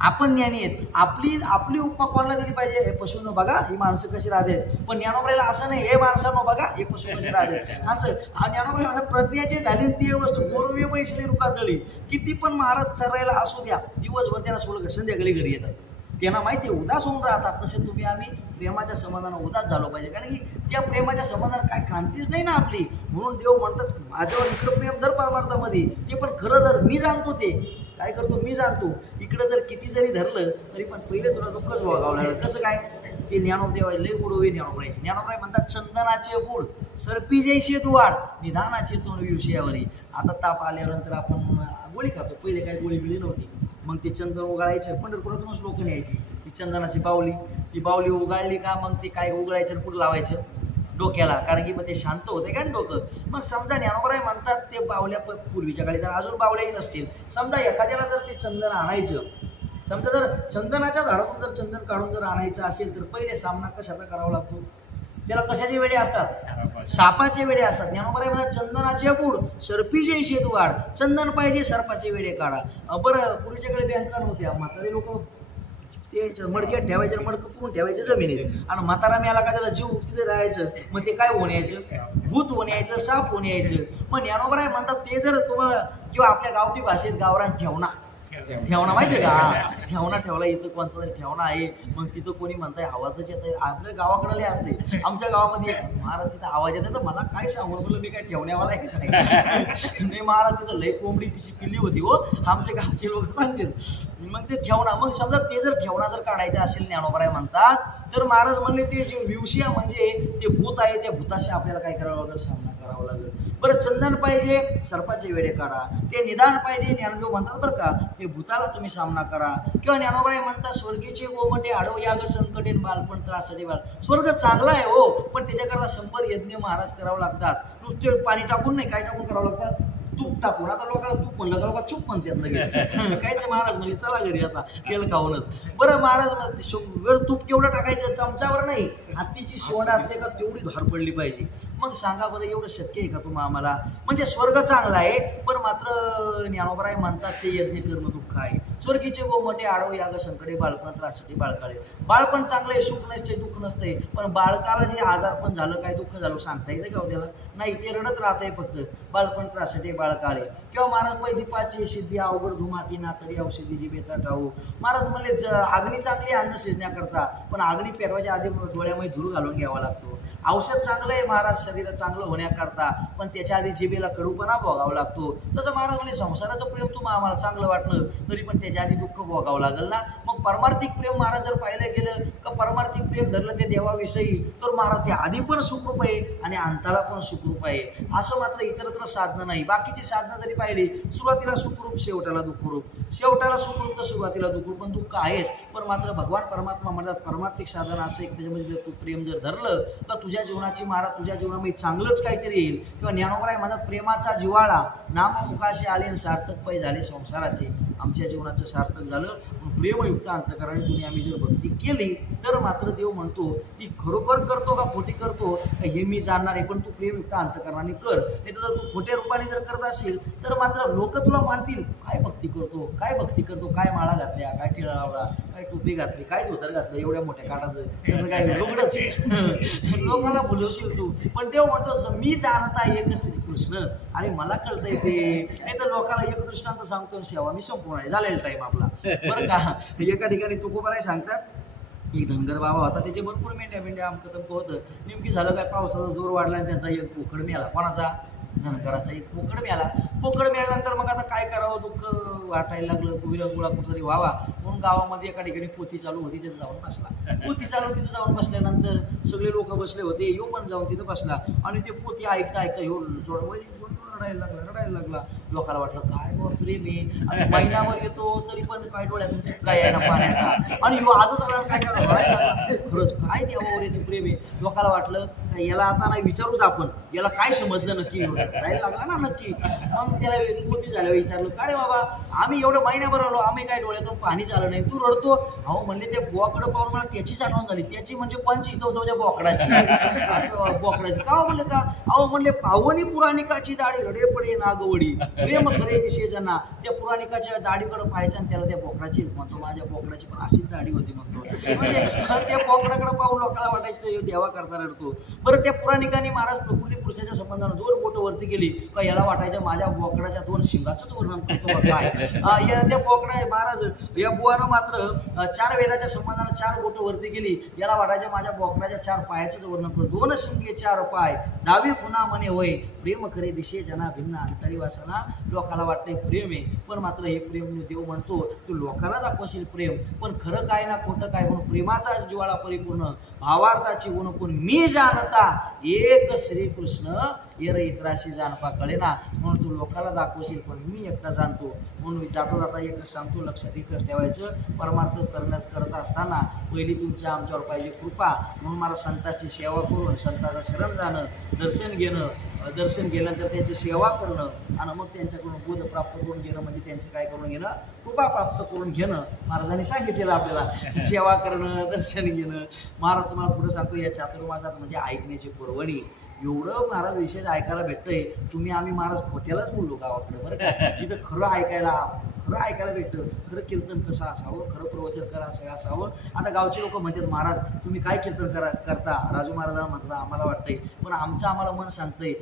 आपण ज्ञानी आहेत. आपली उपमा कोणाला दिली पाहिजे, हे पशुनं बघा ही माणसं कशी राहतात, पण ज्ञानोबराईला असं नाही, हे माणसानं बघा हे पशु कसे राहतात असं. ज्ञानोबराई म्हणजे प्रज्ञाची झाली ती वस्तू बोरवे बैसली रुकातळी, किती पण महाराज चरायला असू द्या, दिवसभर त्यांना सोडलं संध्याकाळी घरी येतात, त्यांना माहिती आहे उदास होऊन राहतात. तसे तुम्ही आम्ही प्रेमाच्या संबंधानं उदास झालो पाहिजे, कारण की त्या प्रेमाच्या संबंधानं काय क्रांतीच नाही ना आपली. म्हणून देव म्हणतात माझ्यावर इकडं प्रेम धर परमार्थामध्ये, ते पण खरं धर, मी जाणतो ते काय करतो, मी जाणतो. इकडं जर किती जरी धरलं तरी पण पहिले तुला दुःखच भोगावं लागलं. कसं काय, ते ज्ञानोदेव लय बुडवे ज्ञानोबरायचे. ज्ञानोबराय म्हणतात चंदनाचे बुड सरपी जैसे दुवाड निधानाचे तोंड विषयावरी. आता ताप आल्यानंतर आपण गोळी खातो, पहिले काय गोळी बिळी नव्हती, मग ते चंदन उगाळायचं, पंढरपुरातूनच लोक न्यायची ती चंदनाची बावली, ती बावली उगाळली का मग ते काय उगाळायचं, कुठं लावायचं डोक्याला, कारण की मग ते शांत होते का डोकं. मग समजा ज्ञानोबराय म्हणतात ते बावल्या पूर्वीच्या काळी तर अजून बावल्याही नसतील, समजा एखाद्याला जर ते चंदन आणायचं, समजा जर चंदनाच्या झाडातून जर चंदन काढून जर आणायचं असेल तर पहिले सामना कशाचा करावा लागतो, त्याला कशाचे वेडे असतात, सापाचे वेडे असतात. ज्ञानोबराय म्हणतात चंदनाचे बुड सरपी जे शेतू वाढ, चंदन पाहिजे सरपाचे वेडे काढा. बरं, पूर्वीच्याकडे बँका नव्हत्या, म्हातारे लोक ते मडक्यात ठेवायचं, मडकं पुरून ठेवायचं जमिनीत, आणि म्हातारा मिळाला का त्याला जीव तिथे राहायचं, मग ते काय होऊन यायचं, भूत होऊन यायचं, साप होऊन यायचं. मग ज्ञानोबराय म्हणतात ते जर तुम्हाला किंवा आपल्या गावठी भाषेत गावरान ठेवणा माहिती आहे का, ठेवला इथं कोणता तरी ठेवणा आहे, मग तिथं कोणी म्हणताय आवाजच येत आहे. आपल्या गावाकडे असते, आमच्या गावामध्ये महाराज तिथं आवाज येत आहे, तर मला काय सांगू बोललं मी काय ठेवण्यावाला आहे नाही. महाराज तिथं लई कोंबडी पिल्ली होती हो, आमच्या गावचे लोक सांगतील. मग ते ठेवणा, मग समजा ते जर ठेवणा जर काढायचा असेल ज्ञानोबराय म्हणतात, तर महाराज म्हणले ते जे विवशिया म्हणजे ते भूत आहे, त्या भूताशी आपल्याला काय करावं लागेल, सामना करावा लागेल. बरं चंदन पाहिजे, सर्पाचे वेडे काढा. ते निदान पाहिजे, ज्ञानदेव म्हणतात बरं का, हे भूताला तुम्ही सामना करा. किंवा ज्ञानोबाई म्हणतात स्वर्गीचे गोमटे आडव याग संकटेन बालपण त्रासडी बाळ. स्वर्ग चांगला आहे हो, पण त्याच्याकरता 100 यज्ञ महाराज करावं लागतात. नुसते पाणी टाकून नाही, काय टाकून करावं लागतात, तूप टाकून. आता लोकांना तूप म्हणलं का लोक चूप म्हणतात लगेच. कायच महाराज म्हणजे चला घरी आता तेल खाऊनच. बरं महाराज वेळ तूप केवढं टाकायचं, चमचावर नाही, हत्तीची शिवण असते का तेवढी धार पडली पाहिजे. मग सांगा बरं एवढं शक्य आहे का तुम्ही आम्हाला? म्हणजे स्वर्ग चांगला आहे, पण मात्र ज्ञानोबराय म्हणतात ते यज्ञ कर्म दुःख आहे. स्वर्गीचे गोमटे आडव याग संकटे बालपण त्राससाठी बाळकाळे. बाळपण चांगलं आहे, सुख नसते दुःख नसते, पण बाळकाला जे आजारपण झालं काय दुःख झालं सांगता येतं का त्याला? नाही, ते रडत राहतंय फक्त. बालपण त्राससाठी बाळकाळे. किंवा महाराज वैदिपाची सिद्धी अवघड धुमाती नातडी औषधी जिभेचा ठाऊ. महाराज म्हणले अग्नी चांगली अन्न शिजण्याकरता, पण अग्नी पेटवायच्या आधी डोळ्यामध्ये धूर घालून घ्यावा लागतो. औषध चांगलं आहे महाराज शरीर चांगलं होण्याकरता, पण त्याच्या आधी जिभेला कडूपणा भोगावा लागतो. तसं महाराज म्हणजे संसाराचं प्रेम तुम्हाला आम्हाला चांगलं वाटलं तरी पण त्याच्या आधी दुःख भोगावं लागेल ना. मग परमार्थिक प्रेम महाराज जर पाहिलं गेलं का परमार्थिक प्रेम धरलं ते देवाविषयी, तर महाराज ते आधी पण सुखरूप आहे आणि अंताला पण सुखरूप आहे. असं मात्र इतरत्र साधनं नाही. बाकीची साधनं जरी पाहिली, सुरुवातीला सुखरूप शेवटाला दुःखरूप, शेवटाला सुखरूप तर सुरुवातीला दुःखरूप, पण दुःख आहेच. पण मात्र भगवान परमात्मा म्हणतात परमार्थिक साधन असं एक त्याच्यामध्ये जर तू प्रेम जर धरलं तर तुझ्या जीवनाची महाराज तुझ्या जीवनामध्ये चांगलंच काहीतरी येईल. किंवा ज्ञानोबराय म्हणतात प्रेमाचा जिव्हाळा नाममुखाशी आले आणि सार्थक पै झाले संसाराचे. आमच्या जीवनाचं सार्थक झालं. प्रेमयुक्त अंतकरणाने तुम्ही आम्ही जर भक्ती केली तर मात्र देव म्हणतो ती खरोखर करतो का खोटी करतो हे मी जाणणार आहे, पण तू प्रेमयुक्त अंतकरणाने कर. नाही तर जर तू खोट्या रूपाने जर करत असेल तर मात्र लोक तुला मानतील काय भक्ती करतो, काय भक्ती करतो, काय माळा घातल्या, काय टिळा लावला, काय टोपी घातली, काय धोतर घातलं एवढ्या मोठ्या काठाचं, त्याचं काय लुगडंच. लोकांना भुलवशील तू. पण देव म्हणतो मी जाणता एक श्रीकृष्ण. अरे मला कळतंय ते, नाही तर लोकांना एक दृष्टांत सांगतो सेवा मी संपूर्ण आहे. झालेला टाईम आपला बरं का. एका ठिकाणी तुकोबाराय सांगतात एक धनगर बाबा होता, त्याचे भरपूर मेंढ्या आमचं तंप होतं. नेमकी झालं काय, पावसाचा जोर वाढला आणि त्यांचा एक पोकड मिळाला. कोणाचा? धनगराचा एक पोकड मिळाला. पोकड मिळाल्यानंतर मग आता काय करावं, दुःख वाटायला लागलं, कुविरा गुळा कुठंतरी व्हावा म्हणून गावामध्ये एका ठिकाणी पोथी चालू होती, तिथं जाऊन बसला. पोथी चालू तिथं जाऊन बसल्यानंतर सगळे लोक बसले होते, यो पण जाऊन तिथं बसला आणि ते पोथी ऐकता ह्यो रडायला लागला. लोकांना वाटलं काय बाबा प्रेम आहे, आणि महिनाभर येतो तरी पण काय डोळ्यातून काय आहे ना पाण्याचा, आणि ह्यो आजच काय रडायला लागला. खरंच काय देवावर याचे प्रेम आहे. लोकांना वाटलं याला आता नाही विचारूच आपण, याला काय समजलं नक्की, रडायला लागला ना नक्की. मग त्याला पोथी झाल्यावर विचारलं काय रे बाबा, आम्ही एवढं महिन्याभर आलो, आम्ही काय डोळ्यातून पाणी झालं नाही, तू रडतो? अहो म्हणले ते बोकडं पाहून मला त्याचीच आठवण झाली. त्याची म्हणजे कोणची? इथं बोकडाची. बोकडाची का म्हणले का? अहो म्हणले पावनी पुराणिकाची दाढी रडे पडे नागवडी प्रेम करे दिशे जना. त्या पुराणिकाच्या दाढीकडे पाहायचं आणि त्याला त्या बोकडाची म्हणतो माझ्या बोकडाची पण अशीच दाढी होती म्हणतो. म्हणजे त्या बोकडाकडे पाहून लोकांना वाटायचं देवा करता रडतो. बरं त्या पुराणिकांनी महाराज प्रकृती पुरुषाच्या संबंधानं 2 बोटं वरती गेली का याला वाटायचं माझ्या बोकडाच्या 2 शिंगाचंच वर्णन करतो काय. त्या बोकडा महाराज या बुवानं मात्र 4 वेदाच्या संबंधानं 4 बोटं वरती गेली, याला वाटायचं माझ्या बोकडाच्या 4 पायाचंच वर्णन करतो. 2 शिंगे 4 पाय डावी पुन्हा म्हणे होय प्रेम करे दिशे जना भिन्न अंतरी वासना. लोकांना वाटतंय प्रेम आहे, पण मात्र हे प्रेम देव म्हणतो तू लोकांना दाखवशील प्रेम, पण खरं काय ना खोटं काय म्हणून प्रेमाचा जिव्हाळा परिपूर्ण भावार्थाची गुणपूर्ण मी जाणता एक श्रीकृष्ण येर इतराशी जाणपा कळेना. म्हणून तू लोकांना दाखवशील पण मी एकटा जाणतो. म्हणून जाता जाता एकच सांगतो, लक्षात एकच ठेवायचं परमार्थ करत असताना पहिली तुमच्या आमच्यावर पाहिजे कृपा. म्हणून मला संतांची सेवा करून संतांचं शरण जाणं, दर्शन घेणं, दर्शन गेल्यानंतर त्यांची सेवा करणं आणि मग त्यांच्याकडून बोध प्राप्त करून घेणं, म्हणजे त्यांचे काय करून घेणं, कृपा प्राप्त करून घेणं. महाराजांनी सांगितलेलं आपल्याला सेवा करणं, दर्शन घेणं. महाराज तुम्हाला पुढे सांगतो या चातुर्मासात म्हणजे ऐकण्याची पुरवणी. एवढं महाराज विशेष ऐकायला भेटतंय. तुम्ही आम्ही महाराज खोट्यालाच बोललो गावाकडे बरं का. इथं खरं ऐकायला भेटतं. खरं कीर्तन कसं असावं, खरं प्रवचन करा असं असावं. आता गावचे लोक म्हणतात महाराज तुम्ही काय कीर्तन करता. राजू महाराजांना म्हटलं आम्हाला वाटतंय, पण आम्हाला मन सांगतंय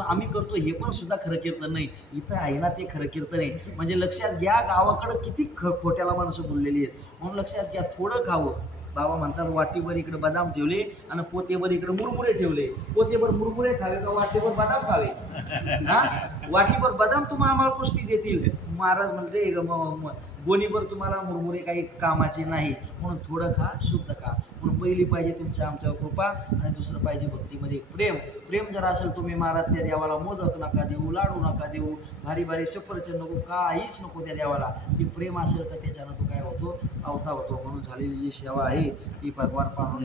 आम्ही करतो हे पण सुद्धा खरं कीर्तन नाही. इथं आहे ना ते खरं कीर्तन आहे. म्हणजे लक्षात घ्या गावाकडं किती खोट्याला माणसं बोललेली आहेत. म्हणून लक्षात घ्या थोडं खावं. बाबा म्हणतात वाटीभर इकडे बदाम ठेवले आणि पोतेभर इकडे मुरमुरे ठेवले. पोतेभर मुरमुरे खावे का वाटीभर बदाम खावे? हा, वाटीभर बदाम तुम्हाला आम्हाला पुष्टी देतील. महाराज म्हणते गोणीभर तुम्हाला मुरमुरे काही कामाचे नाही, म्हणून थोडं खा शुद्ध खा. म्हणून पहिली पाहिजे तुमच्या आमच्यावर कृपा आणि दुसरं पाहिजे भक्तीमध्ये प्रेम. प्रेम जर असेल तुम्ही महाराज त्या देवाला मोदक नका देऊ, लाडू नका देऊ, भारी भारी सफरचंद नको, काहीच नको त्या देवाला. ती प्रेम असेल तर त्याच्यानं तो काय होतो, अवता होतो. म्हणून झालेली जी सेवा आहे ती भगवान पाहून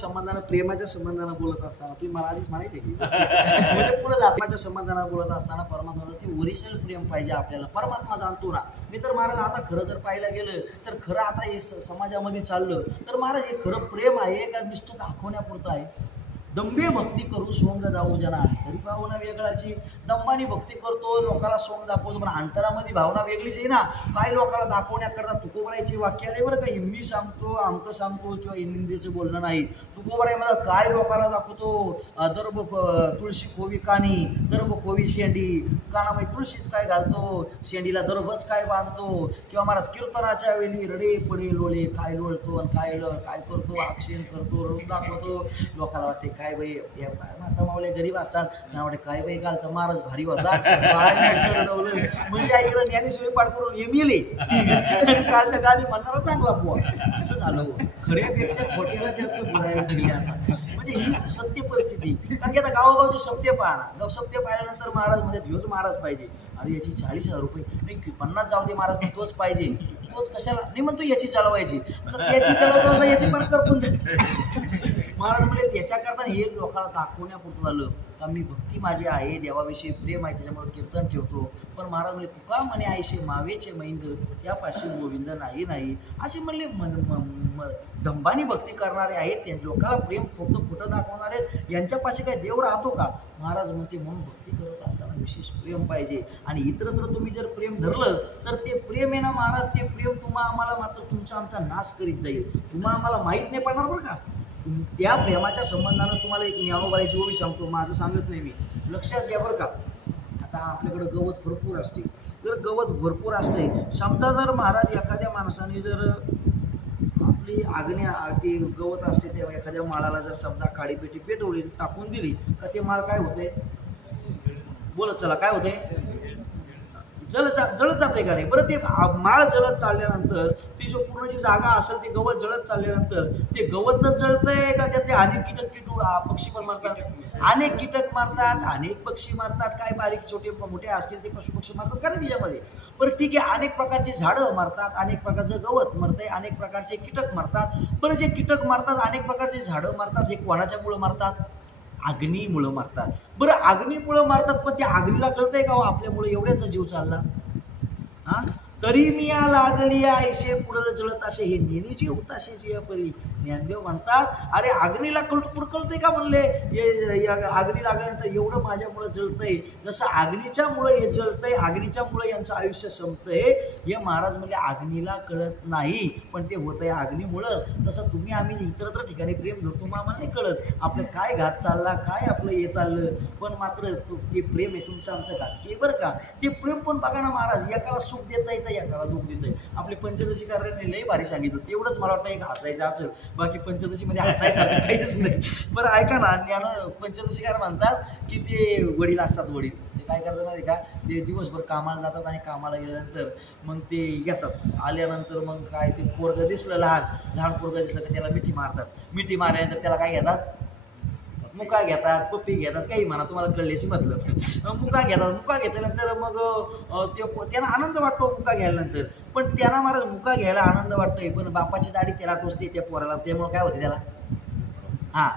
संबंधानं, प्रेमाच्या संबंधानं बोलत असताना तुम्ही मला आधीच म्हणायचे की म्हणजे पुढे आत्माच्या संबंधानं बोलत असताना परमात्मा ती ओरिजिनल प्रेम पाहिजे आपल्याला. परमात्मा जाणतो ना. मी तर महाराज आता खरं जर पाहायला गेलं तर खरं आता हे समाजामध्ये चाललं तर महाराज हे खरं प्रेम आहे का नुसतं दाखवण्यापुरतं आहे? दंभे भक्ती करू सोंग जाऊ जना, तरी भावना वेगळाची. दंबानी भक्ती करतो, लोकांना सोंग दाखवतो, पण अंतरामध्ये भावना वेगळीच आहे ना. काय लोकांना दाखवण्याकरता तुकोबरायचे वाक्य आले बरं का, मी सांगतो आमकं सांगतो किंवा निंदेचं बोलणं नाही. तुकोबराय मला काय लोकांना दाखवतो, दर्भ तुळशी खोवी कानी, दर्भ खोवी शेंडी, कानामध्ये तुळशीच काय घालतो, शेंडीला दर्भच काय बांधतो. किंवा महाराज कीर्तनाच्या वेळी रडे पडे लोळे, काय लोळतो आणि काय करतो, आक्षेप करतो, रडून दाखवतो. लोकांना वाटते काय बाई माता मावले गरीब असतात ना, वाटते काय बाई कालचा महाराज भारी होता, काय मस्त रडवलं. म्हणजे ऐकलं ज्ञानेश्वरी पाठ करून हे मिले कालच्या गाणी म्हणणारा चांगला पोहा. असं झालं. खऱ्यापेक्षा खोट्याला जास्त बोलायला लागली आता. म्हणजे ही सत्य परिस्थिती. कारण की आता गावोगावचे सत्य पाहणं, सत्य पाहिल्यानंतर महाराज मध्ये ह्योच महाराज पाहिजे. अरे याची 40,000 रुपये नाही, 50 जाऊ दे महाराज, पण तोच पाहिजे. तोच कशाला नाही म्हणतो, याची चालवायची. याची चालवता याची पण करपून जाते. महाराज म्हणजे त्याच्याकरता हे लोकांना दाखवण्यापुरतं झालं का मी भक्ती माझी आहे, देवाविषयी प्रेम आहे, त्याच्यामुळे कीर्तन ठेवतो. पण महाराज म्हणजे तुका म्हणे आयशे मावेचे मैंद, त्यापाशी गोविंद नाही नाही असे म्हणले. दंबानी भक्ती करणारे आहेत, त्या लोकांना प्रेम फक्त खोटं दाखवणारे यांच्यापाशी काय देव राहतो का? महाराज म्हणते म्हणून भक्ती करत असताना विशेष प्रेम पाहिजे. आणि इतरत्र तुम्ही जर प्रेम धरलं तर ते प्रेम आहे ना महाराज, ते प्रेम तुम्हा आम्हाला मात्र तुमचा आमचा नाश करीत जाईल. तुम्हा आम्हाला माहीत नाही पडणार बरं का. त्या प्रेमाच्या संबंधानं तुम्हाला एक ज्ञानोबाईची ओवी सांगतो, माझं सांगत नाही मी, लक्षात घ्या बरं का. आता आपल्याकडं गवत भरपूर असते, जर गवत भरपूर असते, समजा जर महाराज एखाद्या माणसाने जर आपली आग्न्या ते गवत असते तेव्हा एखाद्या माळाला जर समजा काळीपेटी पेटवली, टाकून दिली तर ते माळ काय होते, बोलत चला काय होते, जळत जाते का नाही? बरं ते माळ जळत चालल्यानंतर ती जो पूर्ण जी जागा असेल ते गवत जळत चालल्यानंतर ते गवतच जळतंय का त्यातले अनेक कीटक पक्षी पण मारतात, अनेक कीटक मारतात, अनेक पक्षी मारतात, काय बारीक छोटे मोठे असतील ते पशुपक्षी मारतात का नाही त्याच्यामध्ये? बरं ठीक आहे, अनेक प्रकारचे झाडं मारतात, अनेक प्रकारचं गवत मरतंय, अनेक प्रकारचे कीटक मारतात. बरं जे कीटक मारतात, अनेक प्रकारचे झाडं मारतात, हे कोणाच्यामुळं मारतात? अग्नीमुळं मारतात. बरं अग्नीमुळं मारतात, पण त्या अग्नीला कळतंय का आपल्यामुळे एवढ्याचा जीव चालला? हां, तरी मी या लागली आयशे पुढं जळत असे, हे नेहमीची उताशेची या परी. ज्ञानदेव म्हणतात अरे अग्नीला कळतंय का म्हणले, अग्नी लागल्यानंतर एवढं माझ्यामुळं जळतंय, जसं अग्नीच्यामुळं हे जळतंय, अग्नीच्यामुळं यांचं आयुष्य संपतंय. हे महाराज म्हणजे अग्नीला कळत नाही, पण ते होतंय अग्नीमुळं. तसं तुम्ही आम्ही इतरत्र ठिकाणी प्रेम धरतो, आम्हाला नाही कळत आपलं काय घात चालला, काय आपलं हे चाललं, पण मात्र ते प्रेम आहे तुमचं आमचं घात बरं का. ते प्रेम पण बघा ना महाराज, एकाला सुख देता येतं, एकाला दुःख देतं आहे. आपले पंचदशी कार्याने लई भारी सांगितलं, तेवढंच मला वाटतं एक हसायचं असेल, बाकी पंचदशीमध्ये हसायसारखं काहीच नाही. बरं ऐका ना, ज्ञान पंचदशीकार म्हणतात की ते वडील असतात, वडील ते काय करतात माहिती का, ते दिवसभर कामाला जातात आणि कामाला गेल्यानंतर मग ते येतात, आल्यानंतर मग काय ते पोरगं दिसलं, लहान पोरगं दिसलं की त्याला मिठी मारतात. मिठी मारल्यानंतर त्याला काय घेतात, मुका घेतात, पप्पी घेतात, काही म्हणा तुम्हाला कळल्याशी मतलब. मुका घेतात, मुका घेतल्यानंतर मग ते त्यांना आनंद वाटतो मुका घ्यायल्यानंतर. पण त्यांना महाराज मुका घ्यायला आनंद वाटतोय, पण बापाची दाढी त्याला टोचते त्या पोराला, त्यामुळे काय होते त्याला, हां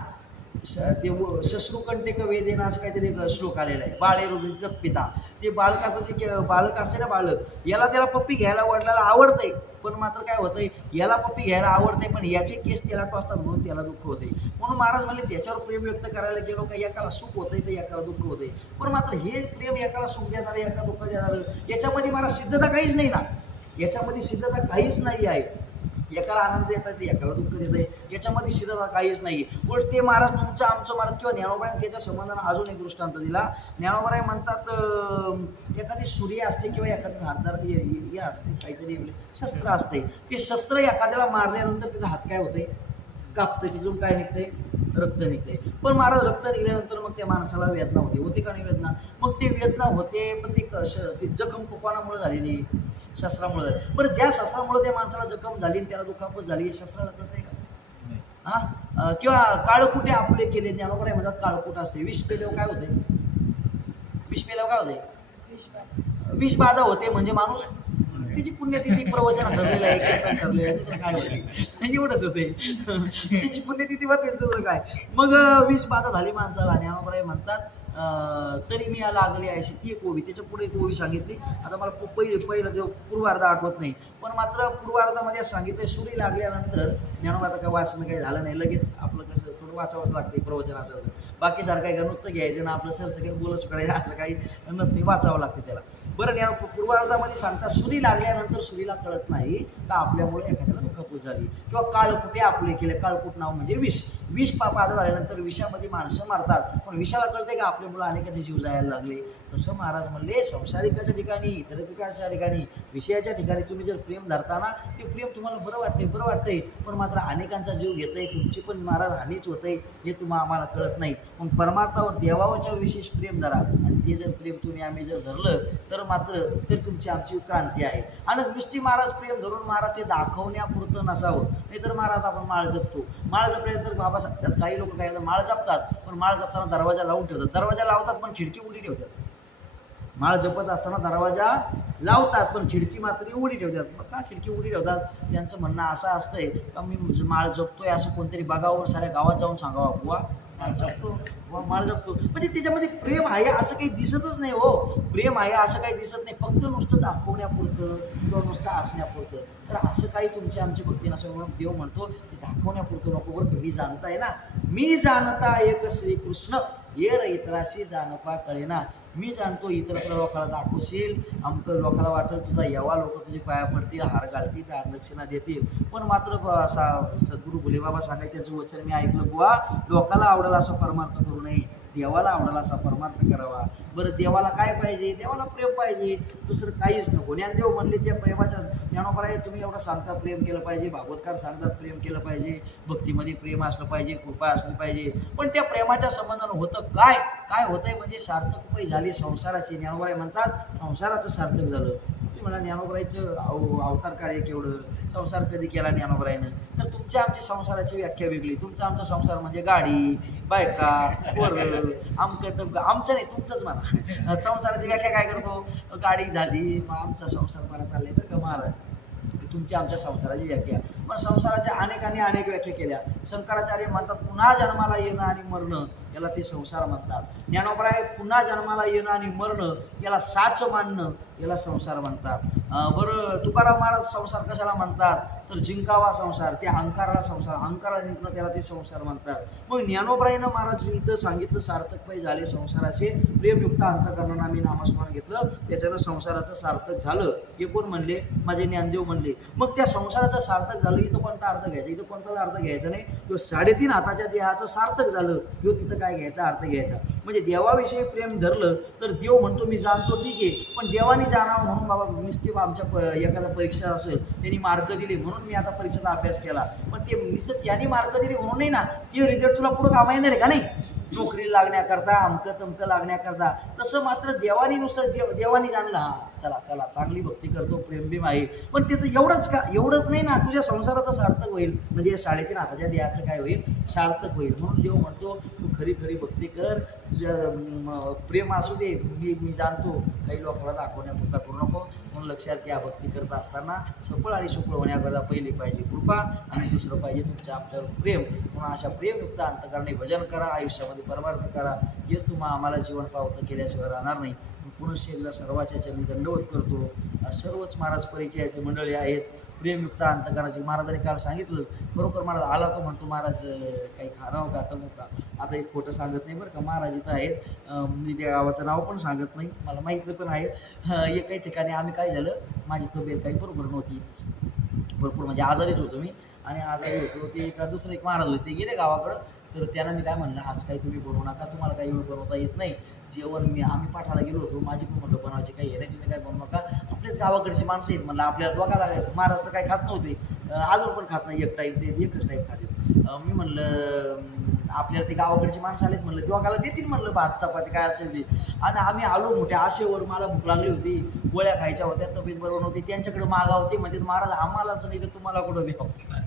ते शश्रुकंटेक वेदेना असं काहीतरी एक श्लोक आलेला आहे. बाळे रुदित पिता, ते बालकाचं जे बालक असते ना, बालक, याला त्याला पप्पी घ्यायला वडिलाला आवडतंय, पण मात्र काय होतंय, याला पप्पी घ्यायला आवडतंय पण याचे केस त्याला टोचतात म्हणून त्याला दुःख होते. म्हणून महाराज म्हणले त्याच्यावर प्रेम व्यक्त करायला गेलो का एकाला सुख होतंय तर एकाला दुःख होतंय. पण मात्र हे प्रेम एकाला सुख देणारं, एका दुःख देणारं, याच्यामध्ये महाराज सिद्धता काहीच नाही ना, याच्यामध्ये सिद्धता काहीच नाही आहे. एकाला आनंद देत आहे, एकाला दुःख देत आहे, याच्यामध्ये सिद्धता काहीच नाही. उलट ते महाराज तुमचं आमचं महाराज किंवा ज्ञानोबाई त्याच्या संबंधानं अजून एक दृष्टांत दिला. ज्ञानोबाई म्हणतात एखादी सूर्य असते किंवा एखादी हातदार हे असते, काहीतरी शस्त्र असते, ते शस्त्र एखाद्याला मारल्यानंतर त्याचा हात काय होते, कापतं, तिथून काय निघतंय, रक्त निघतंय. पण महाराज रक्त निघाल्यानंतर मग त्या माणसाला वेदना होते का नाही वेदना, मग ते वेदना होते, पण ती जखम कुपानामुळे झालेली, शस्त्रामुळे झाली. बरं ज्या शस्त्रामुळे त्या माणसाला जखम झाली आणि त्याला दुखापत झाली, हे शस्त्राला कळतंय का? किंवा काळकुटे आपले केले. ज्ञानोबा काय म्हणतात काळकुट असते. विष पेल्यावर काय होते? विष पेल्यावर काय होते? विष बाधा होते. म्हणजे माणूस त्याची पुण्यतिथी प्रवचन ठरलेलं आहे, कीर्तन ठरलेलं आहे, त्याचं काय होते? एवढंच होते. त्याची पुण्यतिथी होते त्याचं काय. मग विष बाधा झाली माणसाला. ज्ञानोबा म्हणतात तरी मी लागली आहे ती एक ओवी. त्याच्या पुढे एक ओवी सांगितली. आता मला पहिलं जो पूर्वार्ध आठवत नाही, पण मात्र पूर्वार्धामध्ये सांगितलं सुरी लागल्यानंतर ज्ञानोबा आता काय वाचणं काही झालं नाही. लगेच आपलं कसं थोडं वाचावंच लागते प्रवचन असं. बाकी सारखं काय नुसतं घ्यायचं ना आपलं सरसकट बोलच करायचं असं काही नसते, वाचावं लागते त्याला. बरं ज्ञान पूर्वार्धामध्ये सांगता सुरी लागल्यानंतर सुरीला कळत नाही का आपल्यामुळे एखाद्याला दुखापत झाली किंवा काळकुटे आपले केले. काळकुट नाव म्हणजे विष. विष बाधा झाल्यानंतर विषामध्ये माणसं मारतात, पण विषाला कळते का आपल्यामुळे अनेकाचे जीव जायला लागले. तसं महाराज म्हणले संसारिकाच्या ठिकाणी, इतर ठिकाणच्या ठिकाणी, विषयाच्या ठिकाणी तुम्ही जर प्रेम धरताना ते प्रेम तुम्हाला बरं वाटतंय, पण मात्र अनेकांचा जीव घेतंय, तुमची पण महाराज हानीच होतंय हे तुम्हाला आम्हाला कळत नाही. मग परमार्थावर देवाच्या विशेष प्रेम धरा आणि ते जर प्रेम आम्ही जर धरलं तर मात्र तुमची आमची क्रांती आहे. आणि नुसती महाराज प्रेम धरून महाराज ते दाखवण्यापुरतं नसावं. नाही तर महाराज आपण माळ जपतो, माळ जपल्यानंतर बाबा सांगतात काही लोक काय माळ जपतात, पण माळ जपताना दरवाजा लावून ठेवतात. दरवाजा लावतात पण खिडकी उघडी ठेवतात. माळ जपत असताना दरवाजा लावतात पण खिडकी मात्र उघडी ठेवतात. मग का खिडकी उघडी ठेवतात? त्यांचं म्हणणं असं असतंय का मी माळ जपतोय असं कोणतरी बघावं, साऱ्या गावात जाऊन सांगावं बुवा माळ जपतो, माळ जपतो. म्हणजे त्याच्यामध्ये प्रेम आहे असं काही दिसतच नाही हो. प्रेम आहे असं काही दिसत नाही, फक्त नुसतं दाखवण्यापुरतं किंवा नुसतं असण्यापुरतं. तर असं काही तुमची आमची भक्ती नसल्यामुळे म्हणून देव म्हणतो की दाखवण्यापुरतं नको बरं. मी जाणताय ना, मी जाणता एक श्रीकृष्ण ये र इतराशी जाणपा कळेना. मी जाणतो इतरत्र लोकांना दाखवशील, अमकं लोकांना वाटेल तुझा यावा, लोक तुझे पाया पडतील, हार घालतील, दानदक्षिणा देतील, पण मात्र असा सद्गुरू भोलेबाबा सांगायचं त्याचं वचन मी ऐकलं बुवा, लोकाला आवडेल असा परमार्थ करू नये, देवाला आवडेल असा परमार्थ करावा. बरं देवाला काय पाहिजे? देवाला प्रेम पाहिजे, दुसरं काहीच नको. ज्ञानदेव म्हणले त्या प्रेमाच्या ज्ञानोबराय तुम्ही एवढं सांगता प्रेम केलं पाहिजे, भागवतकार सांगतात प्रेम केलं पाहिजे, भक्तीमध्ये प्रेम असलं पाहिजे, कृपा असली पाहिजे, पण त्या प्रेमाच्या संबंधानं होतं काय? काय होतंय म्हणजे सार्थक उपाय झाली संसाराची. ज्ञानोबराय म्हणतात संसाराचं सार्थक झालं. तुम्ही म्हणा ज्ञानोबरायचं अवतार कार्य केवढं, संसार कधी केला ज्ञानोबरायनं? तर तुमच्या आमच्या संसाराची व्याख्या वेगळी. तुमचा आमचा संसार म्हणजे गाडी, बायका, पोरं, आमचं नाही तुमचंच म्हणा. संसाराची व्याख्या काय करतो? गाडी झाली मग आमचा संसार बरा चाललाय बरं का महाराज. तुमच्या आमच्या संसाराची व्याख्या. पण संसाराच्या अनेक व्याख्या केल्या. शंकराचार्य म्हणतात पुन्हा जन्माला येणं आणि मरणं याला ते संसार म्हणतात. ज्ञानोबराय पुन्हा जन्माला येणं आणि मरणं याला साच मानणं याला संसार म्हणतात. बरं तुकाराम महाराज संसार कशाला म्हणतात? तर जिंकावा संसार, त्या अहंकाराला संसार, अहंकाराला जिंकणं त्याला ते संसार म्हणतात. मग ज्ञानोबरायनं महाराज इथं सांगितलं सार्थक पाहिजे झाले संसाराचे, प्रेमयुक्त अंतःकरणानं आम्ही नामस्मरण घेतलं त्याच्यानं संसाराचं सार्थक झालं. हे कोण म्हणले? माझे ज्ञानदेव म्हणले. मग त्या संसाराचं सार्थक झालं इथं कोणता अर्थ घ्यायचा? इथं कोणताच अर्थ घ्यायचा नाही. किंवा 3.5 हाताच्या देहाचं सार्थक झालं ह्यो तिथं काय घ्यायचा? अर्थ घ्यायचा. म्हणजे देवाविषयी प्रेम धरलं तर देव म्हणतो मी जाणतो ठीक आहे, पण देवाने जाणावं म्हणून बाबा नुसते आमच्या एखादा परीक्षा असेल त्यांनी मार्क दिले म्हणून मी आता परीक्षेचा अभ्यास केला, पण ते नुसतं त्यांनी मार्क दिले म्हणून नाही ना, ते रिझल्ट तुला पुढं कामा येणार आहे का नाही? नोकरी लागण्याकरता, अमकं तमकं लागण्याकरता. तसं मात्र देवानी नुसतं देवानी जाणलं हा चला चला चांगली भक्ती करतो, प्रेमभीम आहे, पण त्याचं एवढंच का? एवढंच नाही ना, तुझ्या संसाराचं सार्थक होईल. म्हणजे 3.5 हाताच्या देहाचं काय होईल? सार्थक होईल. म्हणून देव म्हणतो तू खरी खरी भक्ती कर, तुझ्या प्रेम असू दे, मी जाणतो, काही लोकांना दाखवण्यापुरता करू नको. म्हणून लक्षात घ्या भक्ती करत असताना सफळ आणि सुफळ होण्याकरता पहिली पाहिजे कृपा आणि दुसरं पाहिजे तुमच्या आमच्यावर प्रेम. म्हणून अशा प्रेमयुक्त अंतःकरणे भजन करा, आयुष्यामध्ये परमार्थ करा. हेच तुम्हाला आम्हाला जीवन पावतं केल्याशिवाय राहणार नाही. पुनश्च एकदा सर्वाच्या चरणी दंडवत करतो. सर्वच महाराज परिचयाचे मंडळी आहेत, प्रेमयुक्त अंतःकरणाची. महाराजांनी काल सांगितलं खरोखर महाराज आला तो म्हणतो महाराज काही खाणं का तमू का. आता एक खोटं सांगत नाही बरं का, महाराज इथं आहेत, मी त्या गावाचं नाव पण सांगत नाही, मला माहिती पण आहे. काही ठिकाणी आम्ही काय झालं, माझी तब्येत काही बरोबर नव्हती, भरपूर म्हणजे आजारीच होतो मी, आणि आजारी होतो ते एका दुसरं एक महाराज होते, ते गेले गावाकडं. तर त्यांना मी काय म्हणलं आज काही तुम्ही बनवू नका, तुम्हाला काही एवढं बनवता येत नाही जेवण. आम्ही पाठाला गेलो होतो, माझी पण म्हटलं बनवायची काही हे नाही, तुम्ही काय बनवू नका, आपलेच गावाकडचे माणसं आहेत म्हणलं, आपल्याला दोघाला महाराज तर काही खात नव्हते, अजून पण खात नाही, एक टाईप ते एकच टाईप खाते. मी म्हणलं आपल्याला ते गावाकडची माणसं आलेत म्हणलं, दोघाला देतील म्हणलं भात चपाती काय असेल ते. आणि आम्ही आलो मोठ्या आशेवर, मला भूक लागली होती, गोळ्या खायच्या होत्या, तब्येत बरोबर नव्हती, त्यांच्याकडे मागावते म्हणजे महाराज आम्हालाच नाही तर तुम्हाला कुठं भेटावं.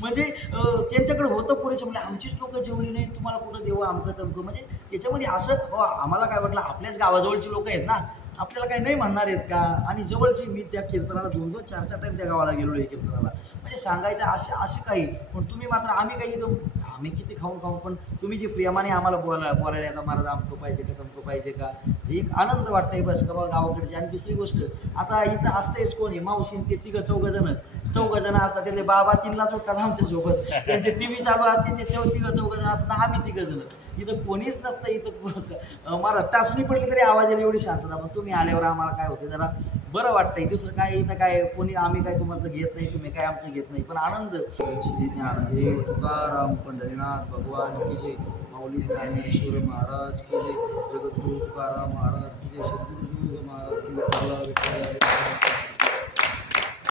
म्हणजे त्यांच्याकडे होतं पुरेसं, म्हणजे आमचीच लोकं जेवली नाही, तुम्हाला कुठं देऊ अमकं तमकं. म्हणजे त्याच्यामध्ये असं आम्हाला काय वाटलं, आपल्याच गावाजवळची लोकं आहेत ना, आपल्याला काही नाही म्हणणार आहेत का. आणि जवळची मी त्या कीर्तनाला 2-2 4-4 टाईम त्या गावाला गेलो आहे कीर्तनाला. म्हणजे सांगायचं असे काही, पण तुम्ही मात्र आम्ही काही इथं आम्ही किती खाऊन पण तुम्ही जे प्रेमाने आम्हाला बोलायला येतं, महाराज आमकं पाहिजे का तमकं पाहिजे का, एक आनंद वाटतंय बस का बाबा गावाकडचे. आणि दुसरी गोष्ट, आता इथं असतेच कोण आहे, मावशीन ते तिघं चौघजणं असतात, त्यातले बाबा 3लाच उठतात आमच्यासोबत, त्यांचे टी व्ही चालू असते, त्याच्यावर चौघजणं असतात, आम्ही तिघंजणं. इथं कोणीच नसतं. इथं मला टाचणी पडली तरी आवाज येईल एवढी शांतता. पण तुम्ही आल्यावर आम्हाला काय होते, जरा बरं वाटतंय. दुसरं काय इथं काय कोणी आम्ही काय तुम्हाला घेत नाही, तुम्ही काय आमचं घेत नाही, पण आनंद. श्री ज्ञानदेव तुकाराम पंढरीनाथ भगवान की जय, माऊली ज्ञानेश्वर महाराज की जय, जगद्गुरु तुकाराम महाराज की जय, सद्गुरु महाराज की जय.